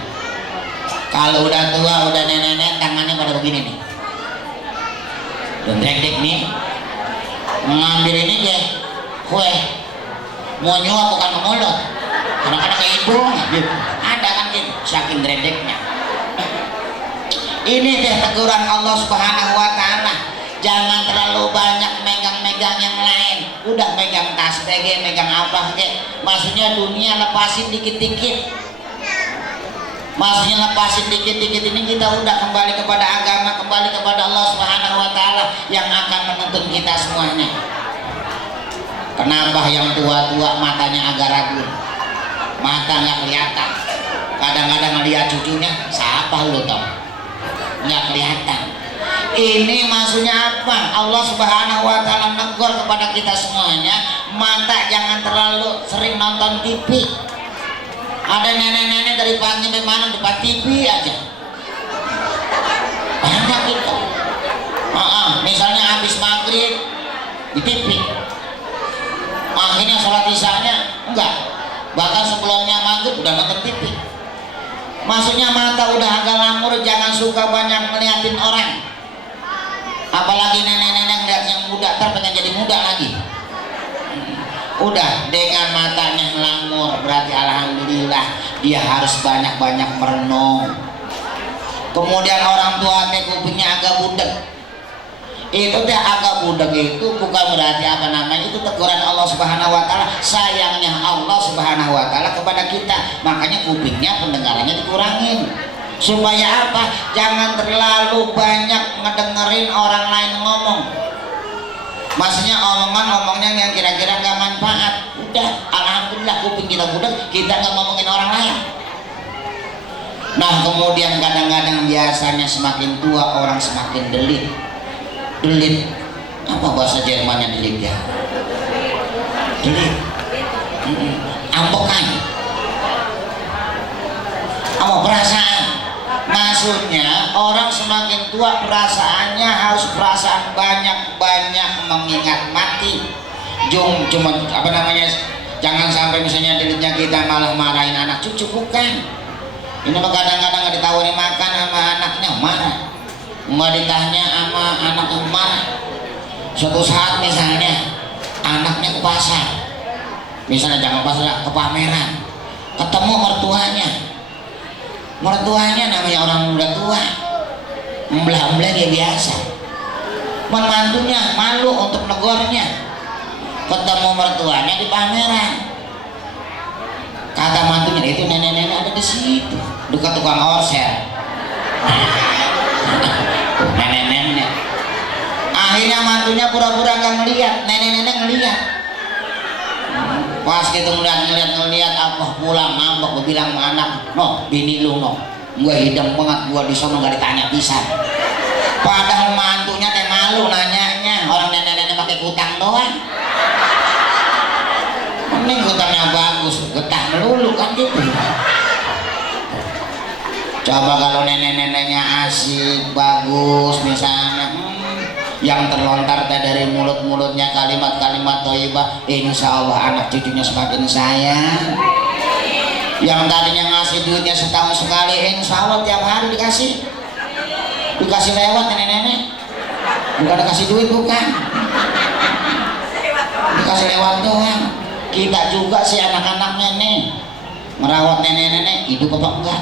kalau udah tua, udah nenek-nenek, tangannya pada begini nih. Dan dek nih ngambil ini deh kue mau nyuap bukan mengulut. Anak-anak kayak ibu ada kan gitu, saking dredeknya. Ini deh teguran Allah Subhanahu wa taala. Jangan terlalu banyak megang-megang yang lain. Udah megang tas BG, megang apa ke. Maksudnya dunia lepasin dikit-dikit. Maksudnya lepasin dikit-dikit ini kita udah kembali kepada agama, kembali kepada Allah Subhanahu wa taala yang akan menuntun kita semuanya. Kenapa yang tua-tua matanya agak ragu? Mata nggak kelihatan. Kadang-kadang ngeliat cucunya, siapa lu tau? Nggak kelihatan. Ini maksudnya apa? Allah Subhanahu wa taala negur kepada kita semuanya, mata jangan terlalu sering nonton TV. Ada nenek-nenek dari pagi sampai malam depan TV aja. Banyak itu. Misalnya habis maghrib di TV, akhirnya sholat isyanya enggak, bahkan sebelumnya maghrib udah nonton TV. Maksudnya mata udah agak lamur, jangan suka banyak ngeliatin orang. Apalagi nenek-nenek ngeliat yang muda, ntar pengen jadi muda lagi. Udah dengan matanya lamur berarti alhamdulillah dia harus banyak-banyak merenung. Kemudian orang tua teh kupingnya agak budek. Itu teh agak budek itu bukan berarti apa namanya, itu teguran Allah Subhanahu wa taala, sayangnya Allah Subhanahu wa taala kepada kita. Makanya kupingnya pendengarannya dikurangin. Supaya apa? Jangan terlalu banyak ngedengerin orang lain ngomong. Maksudnya omongan-omongnya yang kira-kira gak manfaat. Udah, alhamdulillah kuping kita budek, kita gak ngomongin orang lain. Nah kemudian kadang-kadang biasanya semakin tua orang semakin delit. Delit, apa bahasa Jermannya delit ya? Delit, ambekan, apa perasaan? Maksudnya orang semakin tua perasaannya harus perasaan banyak-banyak mengingat mati. Cuma apa namanya? Jangan sampai misalnya delitnya kita malah marahin anak cucu, bukan. Ini mah kadang-kadang nggak ditawarin makan sama anaknya marah, nggak ditanya sama anaknya marah. Suatu saat misalnya anaknya ke pasar, misalnya jangan pasar, ke pameran, ketemu mertuanya namanya orang muda tua, membelah-belah dia biasa. Menantunya malu untuk negornya, ketemu mertuanya di pameran. Kata mantunya, itu nenek-nenek ada di situ dekat tukang osel. Nenek-nenek. Akhirnya mantunya pura-pura gak ngeliat, nenek-nenek ngeliat. Pas gitu ngeliat apa pulang ngambek, bilang sama anak, no bini lu no, gua hidang banget, gua di sono gak ditanya pisan. Padahal mantunya teh malu nanyanya, orang nenek-nenek pakai kutang doang. Mending kutangnya bagus, getah melulu kan gitu. Coba kalau nenek-neneknya asik, bagus misalnya, yang terlontar dari mulut-mulutnya kalimat-kalimat thayyibah, insya Allah anak cucunya semakin sayang. Yang tadinya ngasih duitnya setahun sekali, insya Allah tiap hari dikasih lewat nenek-nenek, bukan dikasih duit, bukan. kasih lewat doang. Kita juga sih anak-anaknya nih merawat nenek-nenek hidup apa enggak,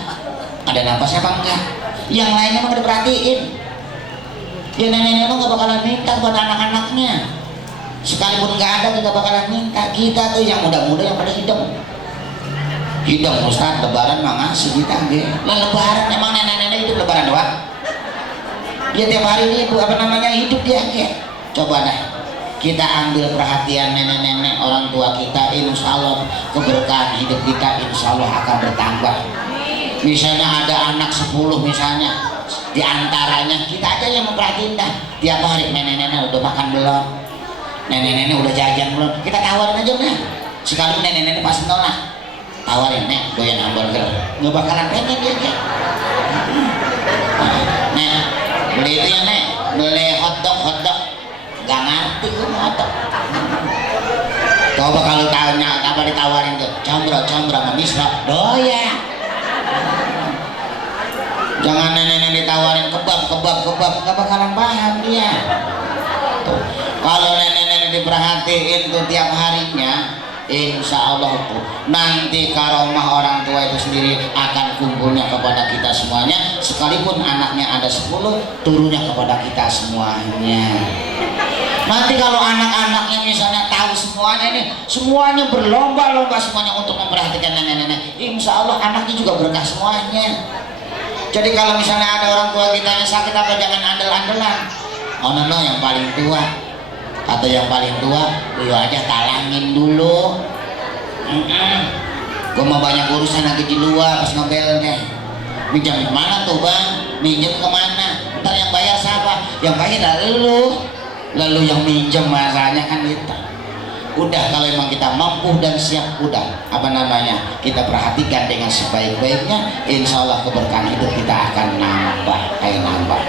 ada nafasnya apa enggak, yang lainnya mah diperhatiin. Ya nenek-nenek mah nggak bakalan minta kepada anak-anaknya, sekalipun nggak ada kita bakalan minta. Kita tuh yang muda-muda yang pada hidung Ustaz, lebaran mah ngasih kita deh. Lah lebaran emang nenek-nenek hidup lebaran doang? Dia tiap hari ini apa namanya hidup dia ya. Coba dah kita ambil perhatian nenek-nenek orang tua kita, insya Allah keberkahan hidup kita insya Allah akan bertambah. Misalnya ada anak 10 misalnya, diantaranya kita aja yang memperhatiin dah. Tiap hari nenek-nenek udah makan belum, nenek-nenek udah jajan belum, kita tawarin aja nah. Sekalipun nenek-nenek pasti nolak, tawarin, nek doyan hamburger, nggak bakalan pengen dia. Nek beli itu ya nek, beli hotdog, gak ngerti gue mau hotdog. Coba kalau tanya apa ditawarin tuh, combro sama misro, doyan. Jangan nenek-nenek ditawarin kebab, gak bakalan paham dia. Tuh. Kalau nenek-nenek diperhatiin tuh tiap harinya, insya Allah tuh nanti karomah orang tua itu sendiri akan kumpulnya kepada kita semuanya. Sekalipun anaknya ada 10, turunnya kepada kita semuanya. Nanti kalau anak-anaknya misalnya tahu semuanya nih, semuanya berlomba-lomba semuanya untuk memperhatikan nenek-nenek, insya Allah anaknya juga berkah semuanya. Jadi kalau misalnya ada orang tua kita yang sakit apa, jangan andel-andelan. Oh no, yang paling tua atau yang paling tua, lu aja talangin dulu. Gue mau banyak urusan lagi di luar pas ngobel deh. Minjem kemana tuh bang? Minjem kemana? Ntar yang bayar siapa? Yang bayar lu. Lalu yang minjem masanya kan kita. Udah kalau emang kita mampu dan siap, udah apa namanya kita perhatikan dengan sebaik-baiknya, insya Allah keberkahan hidup kita akan nambah.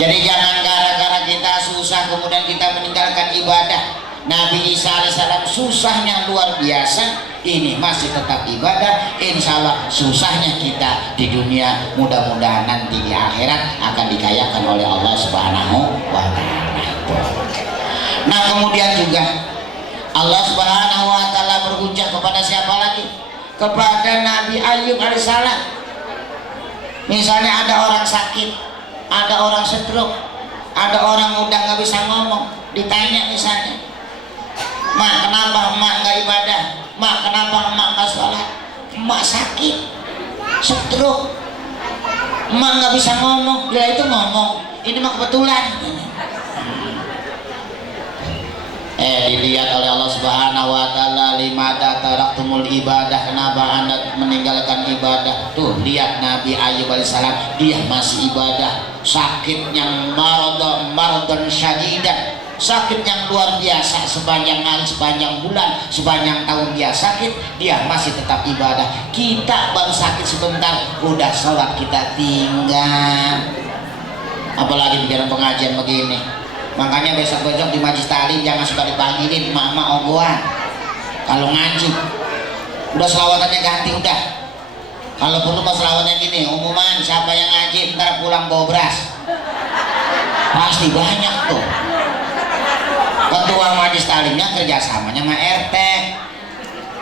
Jadi jangan gara-gara kita susah kemudian kita meninggalkan ibadah. Nabi Isa alaihissalam susahnya luar biasa, ini masih tetap ibadah. Insya Allah susahnya kita di dunia, mudah-mudahan nanti di akhirat akan dikayakan oleh Allah Subhanahu wa Ta'ala. Nah kemudian juga Allah Subhanahu wa Ta'ala berhujjah kepada siapa lagi? Kepada Nabi Ayub alaihissalam. Misalnya ada orang sakit, ada orang stroke, ada orang udah nggak bisa ngomong, ditanya misalnya, mak kenapa emak nggak ibadah, mak kenapa emak nggak sholat, emak sakit stroke, emak nggak bisa ngomong, ya itu ngomong, ini mah kebetulan. Dilihat oleh Allah Subhanahu wa Ta'ala, limada taraktumul ibadah, kenapa anda meninggalkan ibadah? Tuh lihat Nabi Ayub alaihissalam, dia masih ibadah. Sakit yang maradon syadidan, sakit yang luar biasa, sepanjang hari, sepanjang bulan, sepanjang tahun dia sakit, dia masih tetap ibadah. Kita baru sakit sebentar, udah sholat kita tinggal, apalagi bicara pengajian begini. Makanya besok-besok di majlis taklim jangan suka dipanggilin mak-mak ogohan. Kalau ngaji udah selawatannya ganti udah. Kalau perlu pas selawatnya gini, umuman siapa yang ngaji ntar pulang bawa beras, pasti banyak tuh. Ketua majlis taklimnya kerjasamanya sama RT,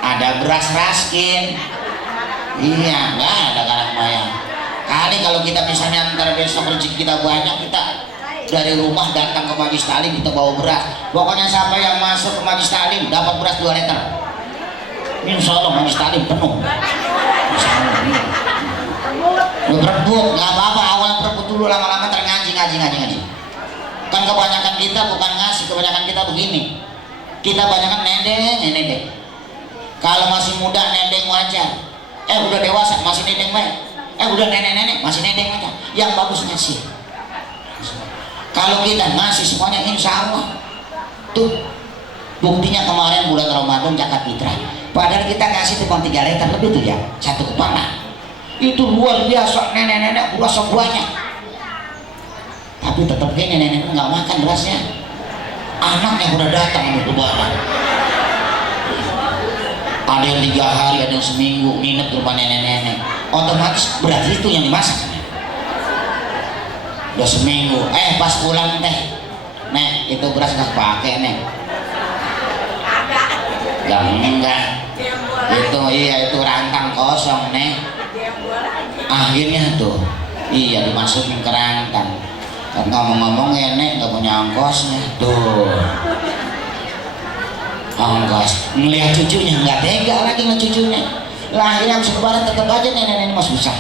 ada beras raskin. Iya, nggak ada karang bayang. Kali kalau kita misalnya ntar besok rezeki kita banyak, kita dari rumah datang ke majlis taklim kita bawa beras. Pokoknya siapa yang masuk ke majlis taklim dapat beras 2 liter. Insya Allah majlis taklim penuh. Berebut, nggak apa-apa, awal berebut dulu, lama-lama ngaji. Kan kebanyakan kita bukan ngasih, kebanyakan kita begini. Kita banyakan nedeng. Kalau masih muda nedeng wajar. Udah dewasa masih nedeng baik. Udah nenek-nenek masih nedeng aja. Yang bagus ngasih. Kalau kita ngasih semuanya insya Allah tuh buktinya kemarin bulan Ramadan zakat fitrah, padahal kita ngasih cuma 3 liter lebih tuh ya, 1 kepala itu luar biasa. Nenek-nenek beras semuanya, tapi tetap kayak nenek-nenek nggak makan berasnya. Anaknya udah datang untuk lebaran, ada yang 3 hari, ada yang seminggu nginep di rumah nenek-nenek, otomatis berarti itu yang dimasak. Udah seminggu, pas pulang teh, nek itu beras nggak pakai nek, Ya enggak. Itu iya, itu rantang kosong nih. Akhirnya tuh iya dimasukin ke rantang. Kan ngomong-ngomong enek nggak punya ongkosnya tuh. Ongkos ngelihat cucunya nggak tega lagi ngelihat cucunya. Lah yang sekebaran tetap aja nenek-nenek mah susah.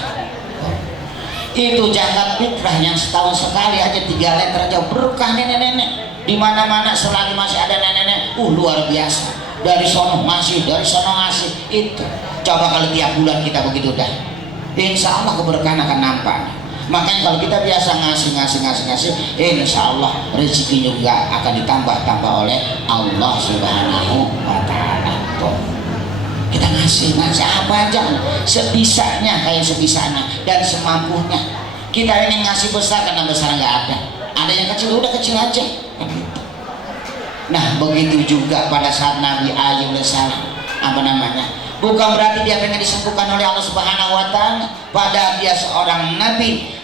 Itu zakat fitrah yang setahun sekali aja 3 liter aja berkah nenek-nenek. Di mana-mana selagi masih ada nenek-nenek, luar biasa. Dari sono ngasih, dari sono ngasih. Itu coba kalau tiap bulan kita begitu dah, insya Allah keberkahan akan nampak. Makanya kalau kita biasa ngasih, insya Allah rezeki juga akan ditambah oleh Allah Subhanahu wa Ta'ala. Kita ngasih apa aja sebisanya, kayak sebisanya dan semampunya. Kita ingin ngasih besar karena besar nggak ada yang kecil udah kecil aja. Nah begitu juga pada saat Nabi Ayub alaihissalam, apa namanya, bukan berarti dia pengen disembuhkan oleh Allah Subhanahu wa Ta'ala, padahal dia seorang nabi.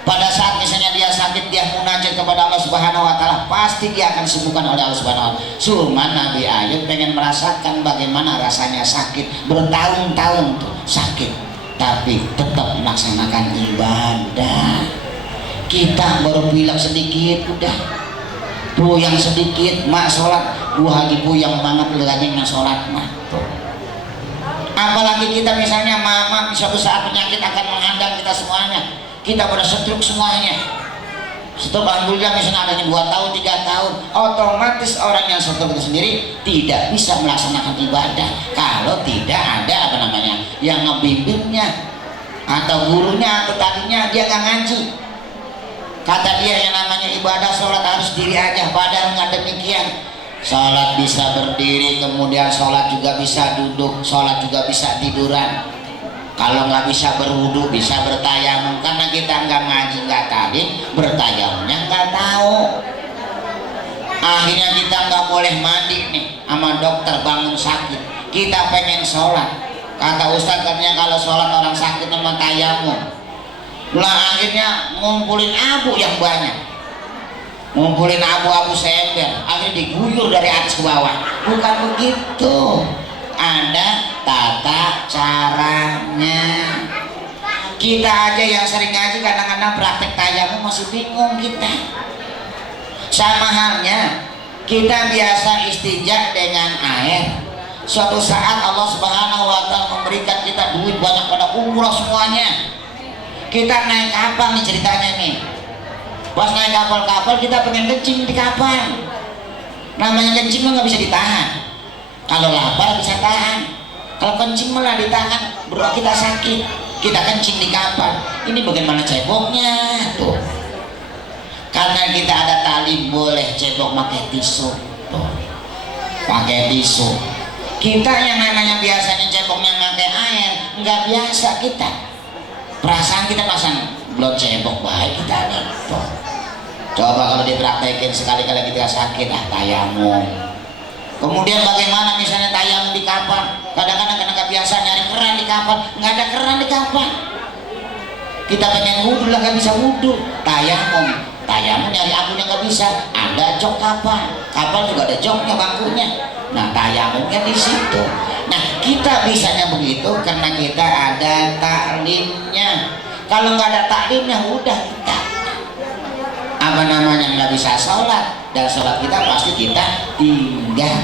Pada saat misalnya dia sakit, dia munajat kepada Allah Subhanahu wa Ta'ala, pasti dia akan disembuhkan oleh Allah Subhanahu wa Ta'ala. Cuma Nabi Ayub pengen merasakan bagaimana rasanya sakit, bertahun-tahun tuh sakit, tapi tetap melaksanakan ibadah. Kita baru bilang sedikit udah puyang sedikit, mak sholat, gua lagi puyang banget lagi nggak sholat mak. Apalagi kita misalnya mama suatu saat penyakit akan menghadang kita semuanya, kita pada stroke semuanya. Stroke alhamdulillah misalnya adanya 2 tahun 3 tahun, otomatis orang yang stroke itu sendiri tidak bisa melaksanakan ibadah kalau tidak ada apa namanya yang ngebimbingnya, atau gurunya atau tadinya dia nggak ngaji. Kata dia yang namanya ibadah sholat harus diri aja, padahal nggak demikian. Sholat bisa berdiri, kemudian sholat juga bisa duduk, sholat juga bisa tiduran. Kalau nggak bisa berwudu, bisa bertayamum. Karena kita nggak ngaji, nggak talim, bertayamumnya nggak tahu. Akhirnya kita nggak boleh mandi nih sama dokter bangun sakit. Kita pengen sholat, kata ustadz katanya kalau sholat orang sakit sama tayamum. Lah akhirnya ngumpulin abu yang banyak, ngumpulin abu-abu sember, akhirnya diguyur dari atas ke bawah. Bukan begitu, ada tata caranya. Kita aja yang sering ngaji kadang-kadang praktek tayamum masih bingung kita. Sama halnya kita biasa istinja dengan air. Suatu saat Allah Subhanahu wa Ta'ala memberikan kita duit banyak pada umroh semuanya. Kita naik kapal nih ceritanya nih. Pas naik kapal kita pengen kencing di kapal. Namanya kencing mah nggak bisa ditahan. Kalau lapar bisa tahan. Kalau kencing malah ditahan, bro kita sakit. Kita kencing di kapal. Ini bagaimana ceboknya tuh? Karena kita ada tali boleh cebok pakai tisu. Tuh. Pakai tisu. Kita yang namanya biasanya ceboknya pakai air, nggak biasa kita. Perasaan kita pasang belum cebok baik kita nih. Tuh. Coba kalau dipraktekin sekali-kali kita sakit, tayamum. Kemudian bagaimana misalnya tayamum di kapal? Kadang-kadang karena nggak biasa nyari keran di kapal, nggak ada keran di kapal. Kita pengen wudhu lah nggak bisa wudhu. Tayamum nyari abunya nggak bisa. Ada jok kapal juga ada joknya bangkunya. Nah tayamumnya di situ. Nah kita bisanya begitu karena kita ada taklimnya. Kalau nggak ada taklimnya udah kita apa namanya nggak bisa sholat, dan sholat kita pasti kita tinggal.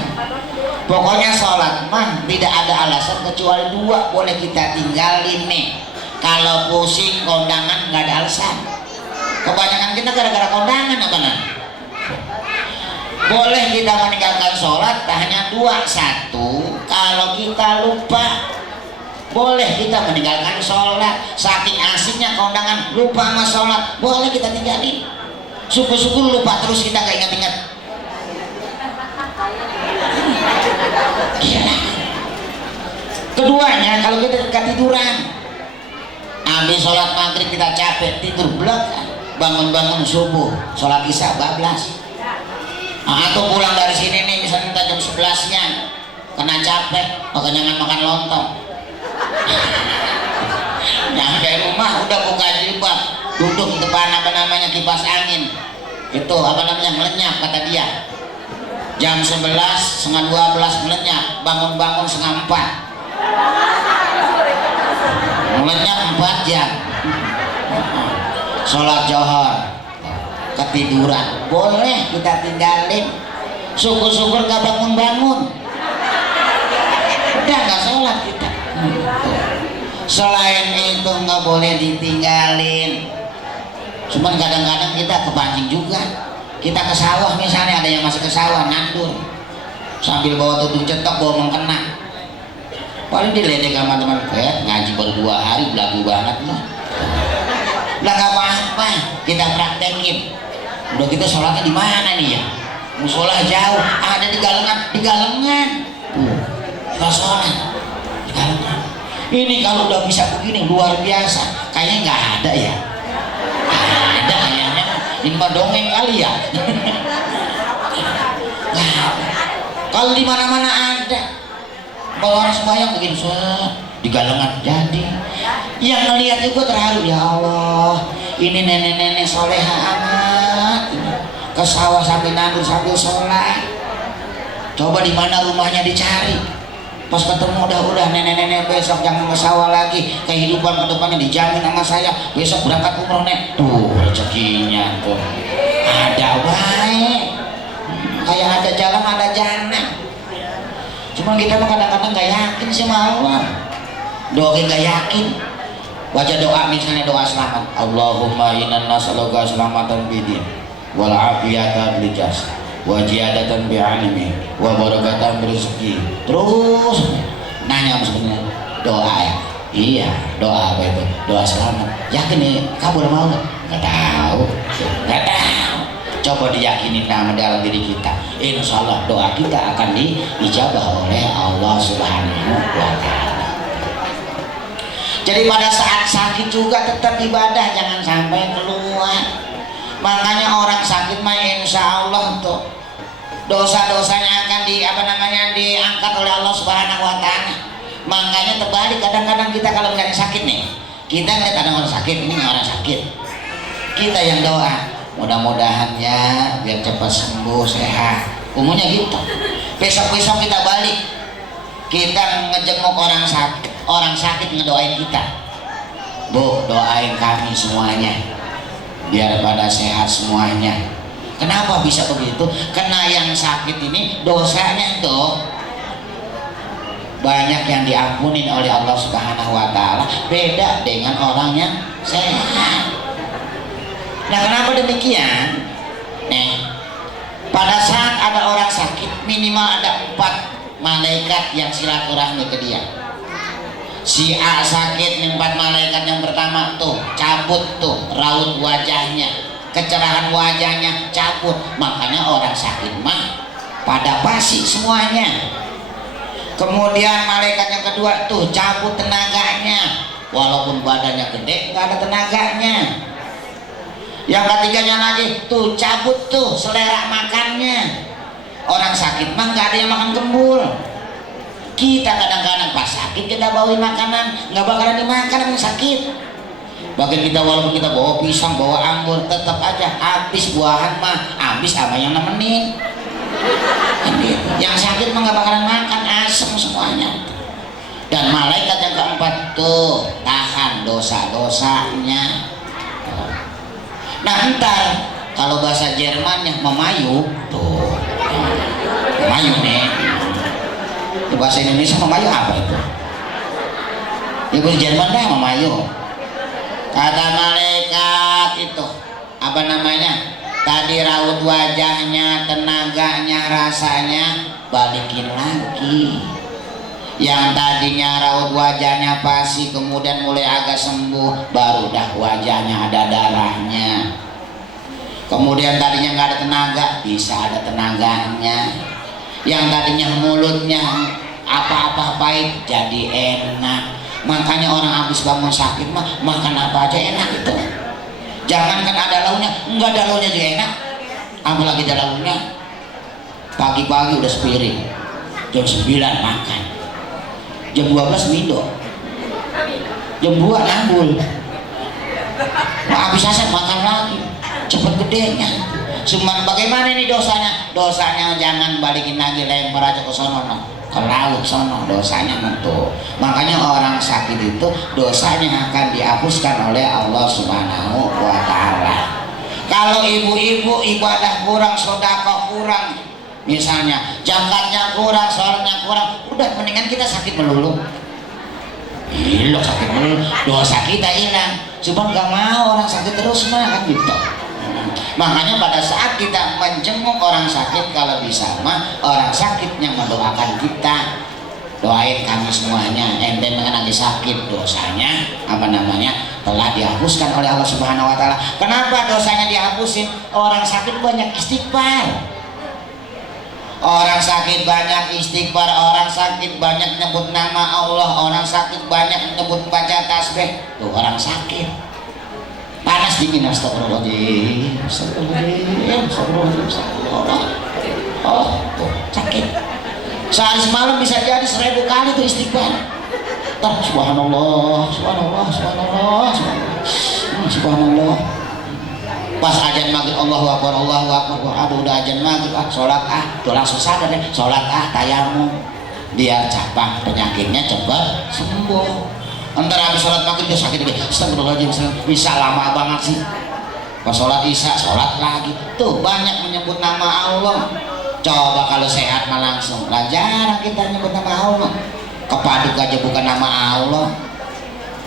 Pokoknya sholat mah tidak ada alasan kecuali 2 boleh kita tinggalin nih. Kalau pusing kondangan nggak ada alasan. Kebanyakan kita gara-gara kondangan apa nah? Boleh kita meninggalkan sholat hanya 2. 1, kalau kita lupa. Boleh kita meninggalkan sholat saking asiknya kondangan, lupa sama sholat, boleh kita tinggalin. Syukur-syukur lupa terus kita gak ingat-ingat. Gila. Keduanya kalau kita ketiduran, habis sholat maghrib kita capek tidur blok, bangun-bangun subuh sholat isya bablas. Atau pulang dari sini nih misalnya kita jam 11-nya kena capek, kekenyangan makan lontong. Nyampe rumah udah buka jilbab, duduk di depan apa namanya kipas angin, itu apa namanya melenyap kata dia. jam 11 setengah 12 melenyap, bangun-bangun setengah 4 melenyap 4 jam, sholat johor ketiduran, boleh kita tinggalin, syukur-syukur gak bangun-bangun, udah gak sholat kita. Selain itu nggak boleh ditinggalin. Cuman kadang-kadang kita kepancing juga. Kita ke sawah misalnya, ada yang masih ke sawah nandur sambil bawa tudung cetok, bawa mengkena, paling diledek sama teman, ngaji baru 2 hari belagu banget loh. Lah nggak apa-apa, kita praktekin. Udah kita sholatnya di mana nih ya? Musola jauh, ada di Galengan, kita sholat di Galengan. Ini kalau udah bisa begini luar biasa. Kayaknya nggak ada ya? Ada kayaknya. Ini mah dongeng kali ya. Kalau di mana-mana ada. Kalau orang sembahyang begini, di Galengan jadi. Yang ngelihat itu terharu, ya Allah, ini nenek-nenek soleha amat. Ke sawah sambil nandur sambil sholat. Coba di mana rumahnya dicari. Pas ketemu udah nenek-nenek besok jangan ke sawah lagi, kehidupan kedepannya dijamin sama saya, besok berangkat umroh nek, tuh rezekinya tuh ada baik, kayak ada jalan ada jannah. Cuman kita mah kadang-kadang gak yakin sih sama Allah, doa gak yakin. Baca doa misalnya doa selamat, Allahumma inna nas'aluka selamatan bidin wal afiyata bil jasad wa ziyadatan bi ilmi wa barakatan rezeki. Terus nanya sebenarnya doa ya, iya doa apa itu, doa selamat, yakin nih kabul mau nggak tahu, coba diyakinin nama dalam diri kita, insya Allah doa kita akan diijabah oleh Allah Subhanahu wa Ta'ala. Jadi pada saat sakit juga tetap ibadah, jangan sampai keluar. Makanya orang sakit mah insya Allah tuh dosa-dosanya akan diangkat oleh Allah Subhanahu wa Ta'ala. Makanya terbalik, kadang-kadang kita kalau ngeliat sakit nih, kita ngeliat ada orang sakit, ini orang sakit, kita yang doa mudah-mudahannya biar cepat sembuh sehat, umumnya gitu. Besok-besok kita balik, kita ngejenguk orang sakit ngedoain kita, Bu doain kami semuanya biar pada sehat semuanya. Kenapa bisa begitu? Karena yang sakit ini dosanya tuh banyak yang diampunin oleh Allah Subhanahu wa Ta'ala, beda dengan orang yang sehat. Nah, kenapa demikian? Nih, pada saat ada orang sakit, minimal ada 4 malaikat yang silaturahmi ke dia. Si A sakit, 4 malaikat yang pertama tuh cabut tuh raut wajahnya, kecerahan wajahnya cabut. Makanya orang sakit mah pada pasti semuanya. Kemudian malaikat yang kedua tuh cabut tenaganya, walaupun badannya gede nggak ada tenaganya. Yang ketiganya lagi tuh cabut tuh selera makannya. Orang sakit mah nggak ada yang makan gembul. Kita kadang-kadang pas sakit kita bawain makanan nggak bakalan dimakan yang sakit. Bahkan kita walaupun kita bawa pisang, bawa anggur, tetap aja habis buahan mah, habis sama yang nemenin. Yang sakit mah nggak bakalan makan, asem semuanya. Dan malaikat yang keempat tuh tahan dosa-dosanya. Nah ntar kalau bahasa Jermannya memayu tuh, memayu nih. Bahasa Indonesia memayu apa itu? Ya bahasa Jerman dah memayu. Kata malaikat itu apa namanya? Tadi raut wajahnya, tenaganya, rasanya balikin lagi. Yang tadinya raut wajahnya pasti, kemudian mulai agak sembuh, baru dah wajahnya ada darahnya. Kemudian tadinya nggak ada tenaga, bisa ada tenaganya. Yang tadinya mulutnya apa-apa pahit jadi enak. Makanya orang habis bangun sakit mah makan apa aja enak itu. Jangankan ada lauknya, enggak ada lauknya juga enak. Apalagi ada lauknya, pagi-pagi udah sepiring, jam 9 makan, jam 12 minum, jam 2 nambul, habis asar makan lagi, cepet gedenya. Cuman bagaimana ini dosanya? Dosanya jangan balikin lagi, lempar aja ke sono, ke laut sono, dosanya mentu. Makanya orang sakit itu dosanya akan dihapuskan oleh Allah Subhanahu wa Ta'ala. Kalau ibu-ibu ibadah kurang, sedekah kurang, misalnya zakatnya kurang, sholatnya kurang, udah mendingan kita sakit melulu. Gila, sakit melulu, dosa kita hilang. Cuma nggak mau orang sakit terus mah kan gitu. Makanya pada saat kita menjenguk orang sakit, kalau bisa mah orang sakitnya mendoakan kita. Doain kami semuanya, ente lagi sakit, dosanya telah dihapuskan oleh Allah Subhanahu wa Ta'ala. Kenapa dosanya dihapusin? Orang sakit banyak istighfar. Orang sakit banyak istighfar, orang sakit banyak nyebut nama Allah, orang sakit banyak nyebut baca tasbih. Tuh orang sakit. Panas dingin, astagfirullahaladzim, oh tuh sakit. Sehari semalam bisa jadi 1000 kali tuh istighfar. Subhanallah, subhanallah, subhanallah, subhanallah. Pas ajan maghrib Allahu akbar, Allahu akbar. Aduh udah ajan maghrib, sholat tuh langsung sadar deh, sholat tayamum biar capek penyakitnya cepat sembuh. Ntar habis sholat maghrib dia sakit lagi, astagfirullahaladzim, bisa lama banget sih. Pas sholat isya, sholat lagi. Tuh banyak menyebut nama Allah. Coba kalau sehat mah langsung. Lah jarang kita nyebut nama Allah. Kepaduk aja bukan nama Allah.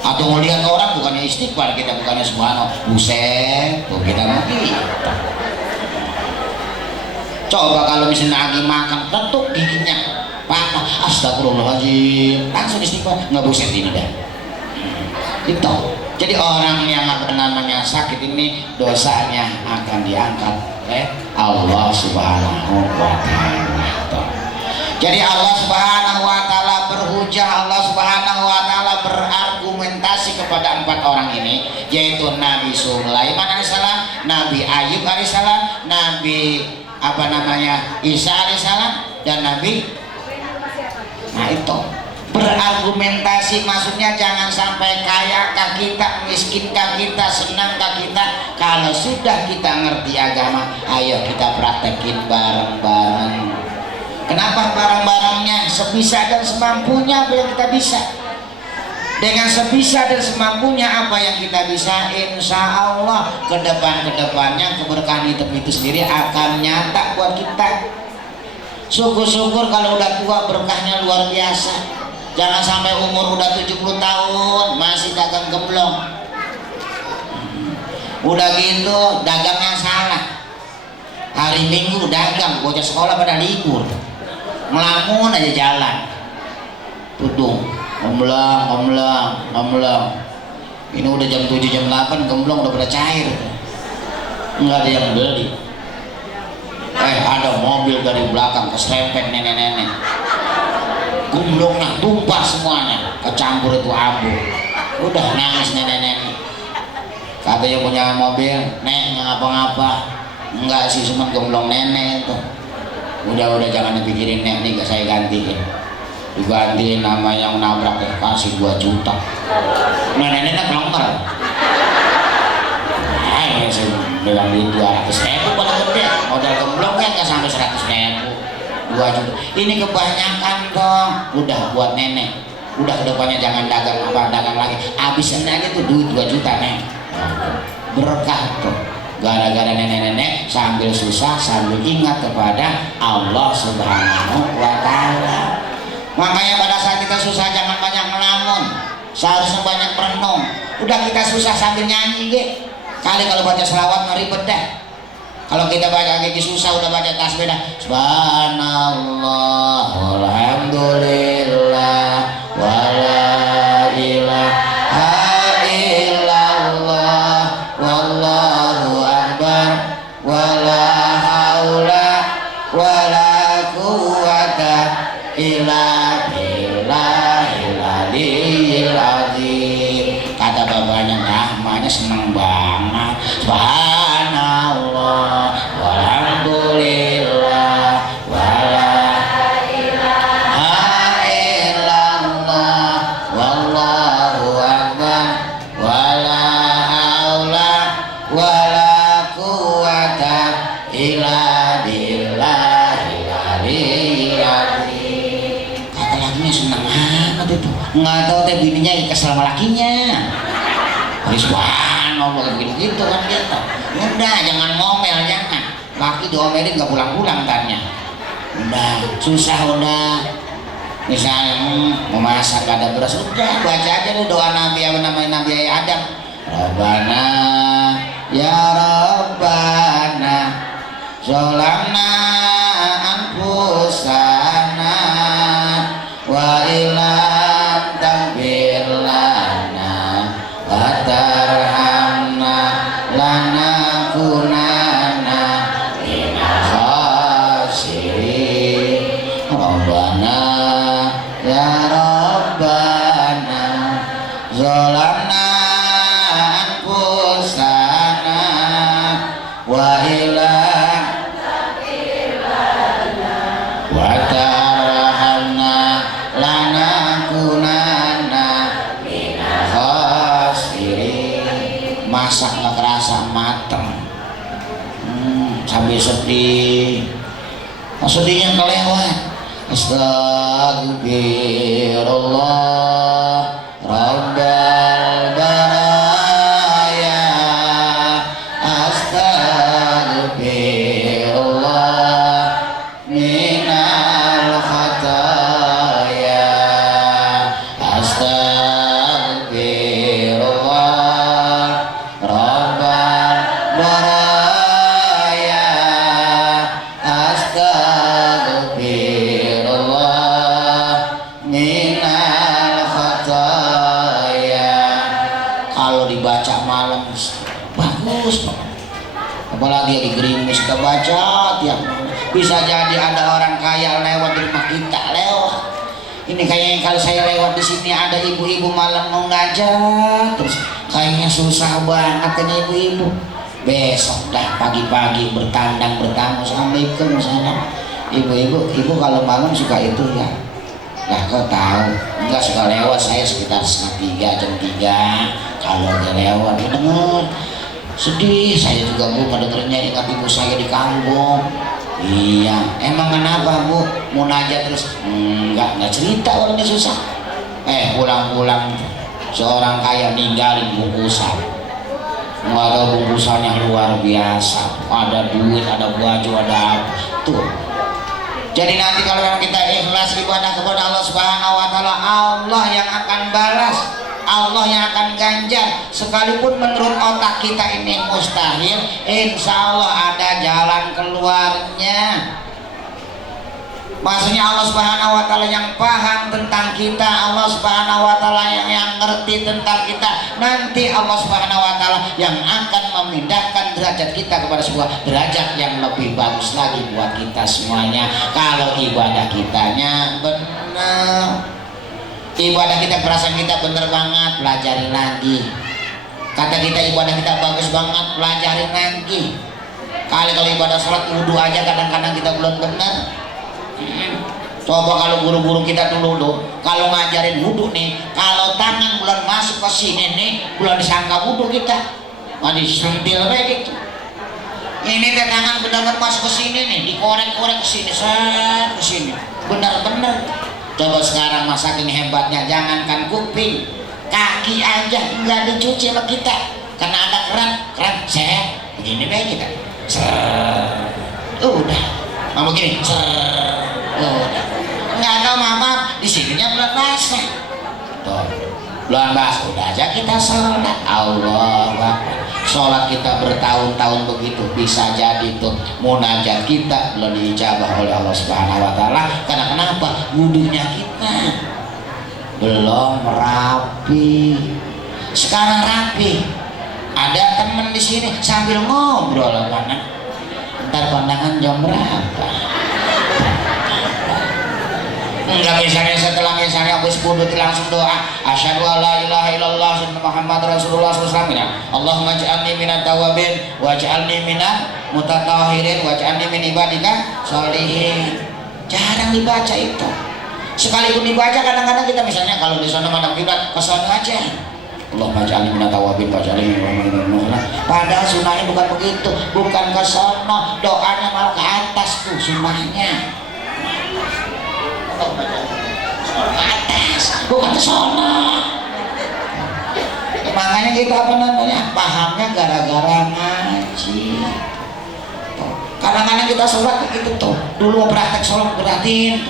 Atau ngelihat orang bukannya istighfar, kita bukannya subhanallah. Buset, tuh kita mati. Coba kalau misalnya lagi makan, tetuk giginya patah, astagfirullahaladzim, langsung istighfar, nggak buset ini dah. Itu. Jadi orang yang namanya sakit ini dosanya akan diangkat oleh Allah Subhanahu wa Ta'ala. Jadi Allah Subhanahu wa Ta'ala berhujah, Allah Subhanahu wa Ta'ala berargumentasi kepada 4 orang ini, yaitu Nabi Sulaiman alaihissalam, Nabi Ayub alaihissalam, Nabi Isa alaihissalam, dan Nabi. Nah itu berargumentasi, maksudnya jangan sampai kayakah kita, miskinkah kita, senangkah kita. Kalau sudah kita ngerti agama, ayo kita praktekin bareng-bareng. Kenapa bareng-barengnya? Sebisa dan semampunya apa yang kita bisa. Dengan sebisa dan semampunya apa yang kita bisa, insya Allah kedepannya keberkahan hidup itu sendiri akan nyata buat kita. Syukur-syukur kalau udah tua berkahnya luar biasa. Jangan sampai umur udah 70 tahun masih dagang gemblong. Udah gitu dagangnya salah. Hari Minggu dagang, bocah sekolah pada libur, melamun aja jalan. Tudung, gemblong. Ini udah jam 7 jam 8 gemblong udah pada cair. Enggak ada yang beli. Ada mobil dari belakang keserempet nenek-nenek. Gemblongnya tumpah semuanya, kecampur itu abu. Udah nangis nenek-nenek. Katanya punya mobil, nek nggak ngapa-ngapa. Enggak sih, cuma gemblong nenek itu. Udah jangan dipikirin nek, nih saya gantiin. Digantiin nama yang nabrak, kasih 2 juta. Nenek-nenek kelongker. Saya bilang duit 200.000 pada gede, modal gemblong kan nggak sampai 100.000. 2 juta. Ini kebanyakan dong. Udah buat nenek. Udah kedepannya jangan dagang lagi. Habisin aja tuh duit 2 juta nek. Berkah tuh. Gara-gara nenek-nenek sambil susah sambil ingat kepada Allah Subhanahu wa Ta'ala. Makanya pada saat kita susah jangan banyak melamun. Seharusnya banyak merenung. Udah kita susah sambil nyanyi ge. Kali kalau baca selawat ngeribet dah. Kalau kita baca lagi susah udah baca tasbih dah. Subhanallah walhamdulillah wala ilaha illallah wallahu akbar wala haula wala quwata illa billahil aliyyil azim. Kata bapaknya, namanya senang banget. Subhanallah walhamdulillah wala ilaha illallah wallahu akbar wala haula wala quwata nggak tahu teh bininya kesel sama lakinya. Subhanallah gitu kan kita. Udah jangan ngomel, jangan. Laki diomelin nggak pulang-pulang tanya. Udah susah udah. Misalnya mau masak ada beras, udah baca aja deh doa Nabi, apa namanya, Nabi Adam. Rabbana ya Rabbana zolamna anfusana wa ilam taghfir lana wa tarhamna lanakunanna minal khasirin. Rabbana ya Rabbana zolamna anfusana wa ilam wa tarhamna lanakunanna minal khasirin. Masak nggak kerasa mateng, sambil sedih, sedihnya kelewat. Astagfirullah Rabbal baraya, astagfirullah minal khataya, astagfirullah Rabbal baraya, astagfirullah minal khataya. Kalau dibaca malam bagus banget, apalagi di gerimis kita baca tiap malam. Bisa jadi ada orang kaya lewat di rumah kita, lewat ini kayaknya. Kalau saya lewat di sini ada ibu-ibu malam mau ngajak terus, kayaknya susah banget kan ibu-ibu. Besok dah pagi-pagi bertandang bertamu, assalamualaikum sana. Ibu kalau malam suka itu ya. Lah kau tahu, enggak suka lewat saya sekitar 2:30 jam 3. Kalau dia lewat dia denger sedih. Saya juga Bu mendengarnya, ingat ibu saya di kampung. Iya, emang kenapa Bu? Mau najat terus? Enggak cerita orangnya susah. Pulang-pulang seorang kaya ninggalin bungkusan. Nggak tahu bungkusannya luar biasa. Ada duit, ada baju, ada apa. Tuh. Jadi nanti kalau yang kita ikhlas ibadah kepada Allah Subhanahu wa taala, Allah yang akan balas, Allah yang akan ganjar. Sekalipun menurut otak kita ini mustahil, insya Allah ada jalan keluarnya. Maksudnya Allah Subhanahu wa taala yang paham tentang kita, Allah Subhanahu wa taala yang ngerti tentang kita. Nanti Allah Subhanahu wa taala yang akan memindahkan derajat kita kepada sebuah derajat yang lebih bagus lagi buat kita semuanya. Kalau ibadah kitanya benar, ibadah kita, perasaan kita benar banget, pelajari lagi. Kata kita ibadah kita bagus banget, pelajari lagi. Kalau ibadah sholat wudhu aja kadang-kadang kita belum benar. Coba kalau guru-guru kita dulu kalau ngajarin wudhu nih, kalau tangan bulan masuk ke sini nih, bulan disangka wudhu kita, disentil kayak gitu. Ini teh tangan benar-benar masuk ke sini nih, dikorek-korek ke sini, ke sini, benar-benar. Coba sekarang saking hebatnya, jangankan kuping, kaki aja nggak dicuci sama kita, karena ada keran saya begini baik kita, udah, mau begini, udah, nggak tahu mama di sininya bulan basah, tuh bulan basah udah aja kita sholat. Allah Akbar. Sholat kita bertahun-tahun begitu, bisa jadi tuh munajat kita belum diijabah oleh Allah Subhanahu wa taala. Karena kenapa? Wudhunya kita belum rapi. Sekarang rapi. Ada temen di sini sambil ngobrol mana? Ntar kondangan jam berapa? Enggak, misalnya habis wudhu langsung doa asyhadu alla ilaha illallah wa Muhammad Rasulullah SAW. Allahumma ij'alni minat tawabin waj'alni minat mutatahhirin waj'alni min ibadika sholihin. Jarang dibaca itu. Sekalipun dibaca kadang-kadang kita misalnya kalau di sana madam kiblat ke sana aja. Allahumma ij'alni minat tawabin waj'alni min ibadika. Padahal sunnahnya bukan begitu, bukan ke sana, doanya malah ke atas tuh sunnahnya. Ke atas. bukan kesana. Makanya kita apa namanya pahamnya gara-gara ngaji. Kadang-kadang kita sholat begitu tuh, dulu mau praktek sholat beratin.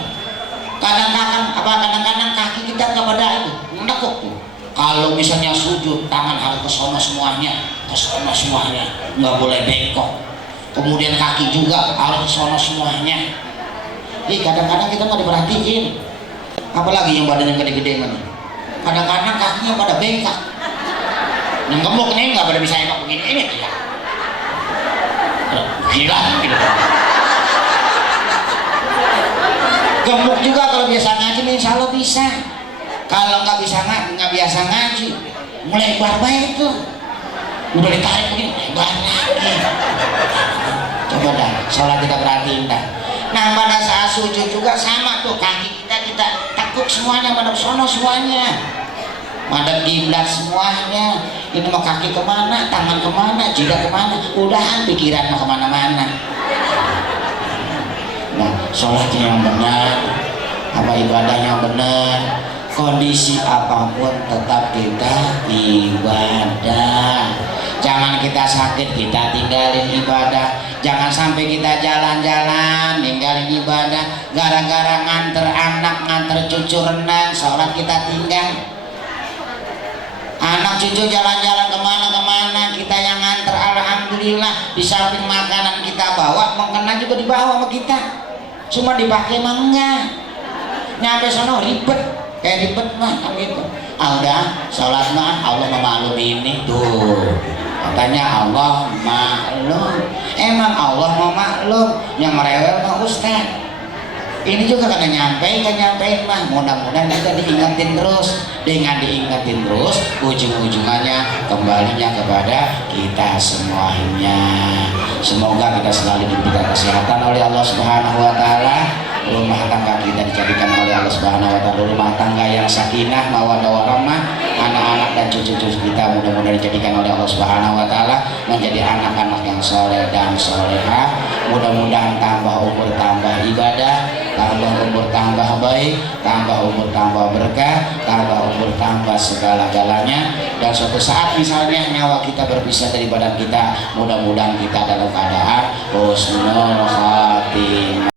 Kadang-kadang kaki kita nggak pada itu menekuk tuh. Kalau misalnya sujud, tangan harus ke sono semuanya, nggak boleh bengkok. Kemudian kaki juga harus ke sono semuanya. Kadang-kadang kita nggak diperhatiin. Apalagi yang badannya gede-gede mana? Kadang-kadang kakinya pada bengkak. Yang gemuk nih nggak pada bisa enak begini ini ya. Gila gitu. Gemuk juga kalau biasa ngaji, insya Allah bisa. Kalau nggak biasa ngaji, mulai lebar baik itu. Udah ditarik begini, lebar lagi. Coba dah, sholat kita perhatiin dah. Nah pada saat sujud juga sama tuh, kaki kita tekuk semuanya, madep sono semuanya, madep kiblat semuanya. Ini mau kaki kemana, tangan kemana, jidat kemana, udahan pikiran mau kemana-mana. Nah sholatnya yang benar, apa ibadahnya yang benar, kondisi apapun tetap kita ibadah. Jangan kita sakit kita tinggalin ibadah, jangan sampai kita jalan-jalan ninggalin ibadah gara-gara nganter anak, nganter cucu renang, sholat kita tinggal. Anak cucu jalan-jalan kemana-kemana, kita yang nganter, alhamdulillah. Di samping makanan kita bawa, makanan juga dibawa sama kita, cuma dipakai mah enggak. Nyampe sono ribet, kayak ribet mah gitu. Udah sholat mah Allah memaklum ini tuh, katanya Allah maklum. Emang Allah mau maklum, yang merewel mah ustaz. Ini juga karena nyampein mah, mudah-mudahan kita diingatin terus. Dengan diingatin terus, ujung-ujungannya kembalinya kepada kita semuanya. Semoga kita selalu diberikan kesehatan oleh Allah Subhanahu wa taala. Rumah tangga kita dijadikan oleh Allah Subhanahu wa taala rumah tangga yang sakinah, mawaddah warahmah. Anak-anak dan cucu-cucu kita mudah-mudahan dijadikan oleh Allah Subhanahu wa taala menjadi anak-anak yang soleh dan soleha. Mudah-mudahan tambah umur, tambah ibadah, tambah umur, tambah baik, tambah umur, tambah berkah, tambah umur, tambah segala-galanya. Dan suatu saat misalnya nyawa kita berpisah dari badan kita, mudah-mudahan kita dalam keadaan husnul khatimah.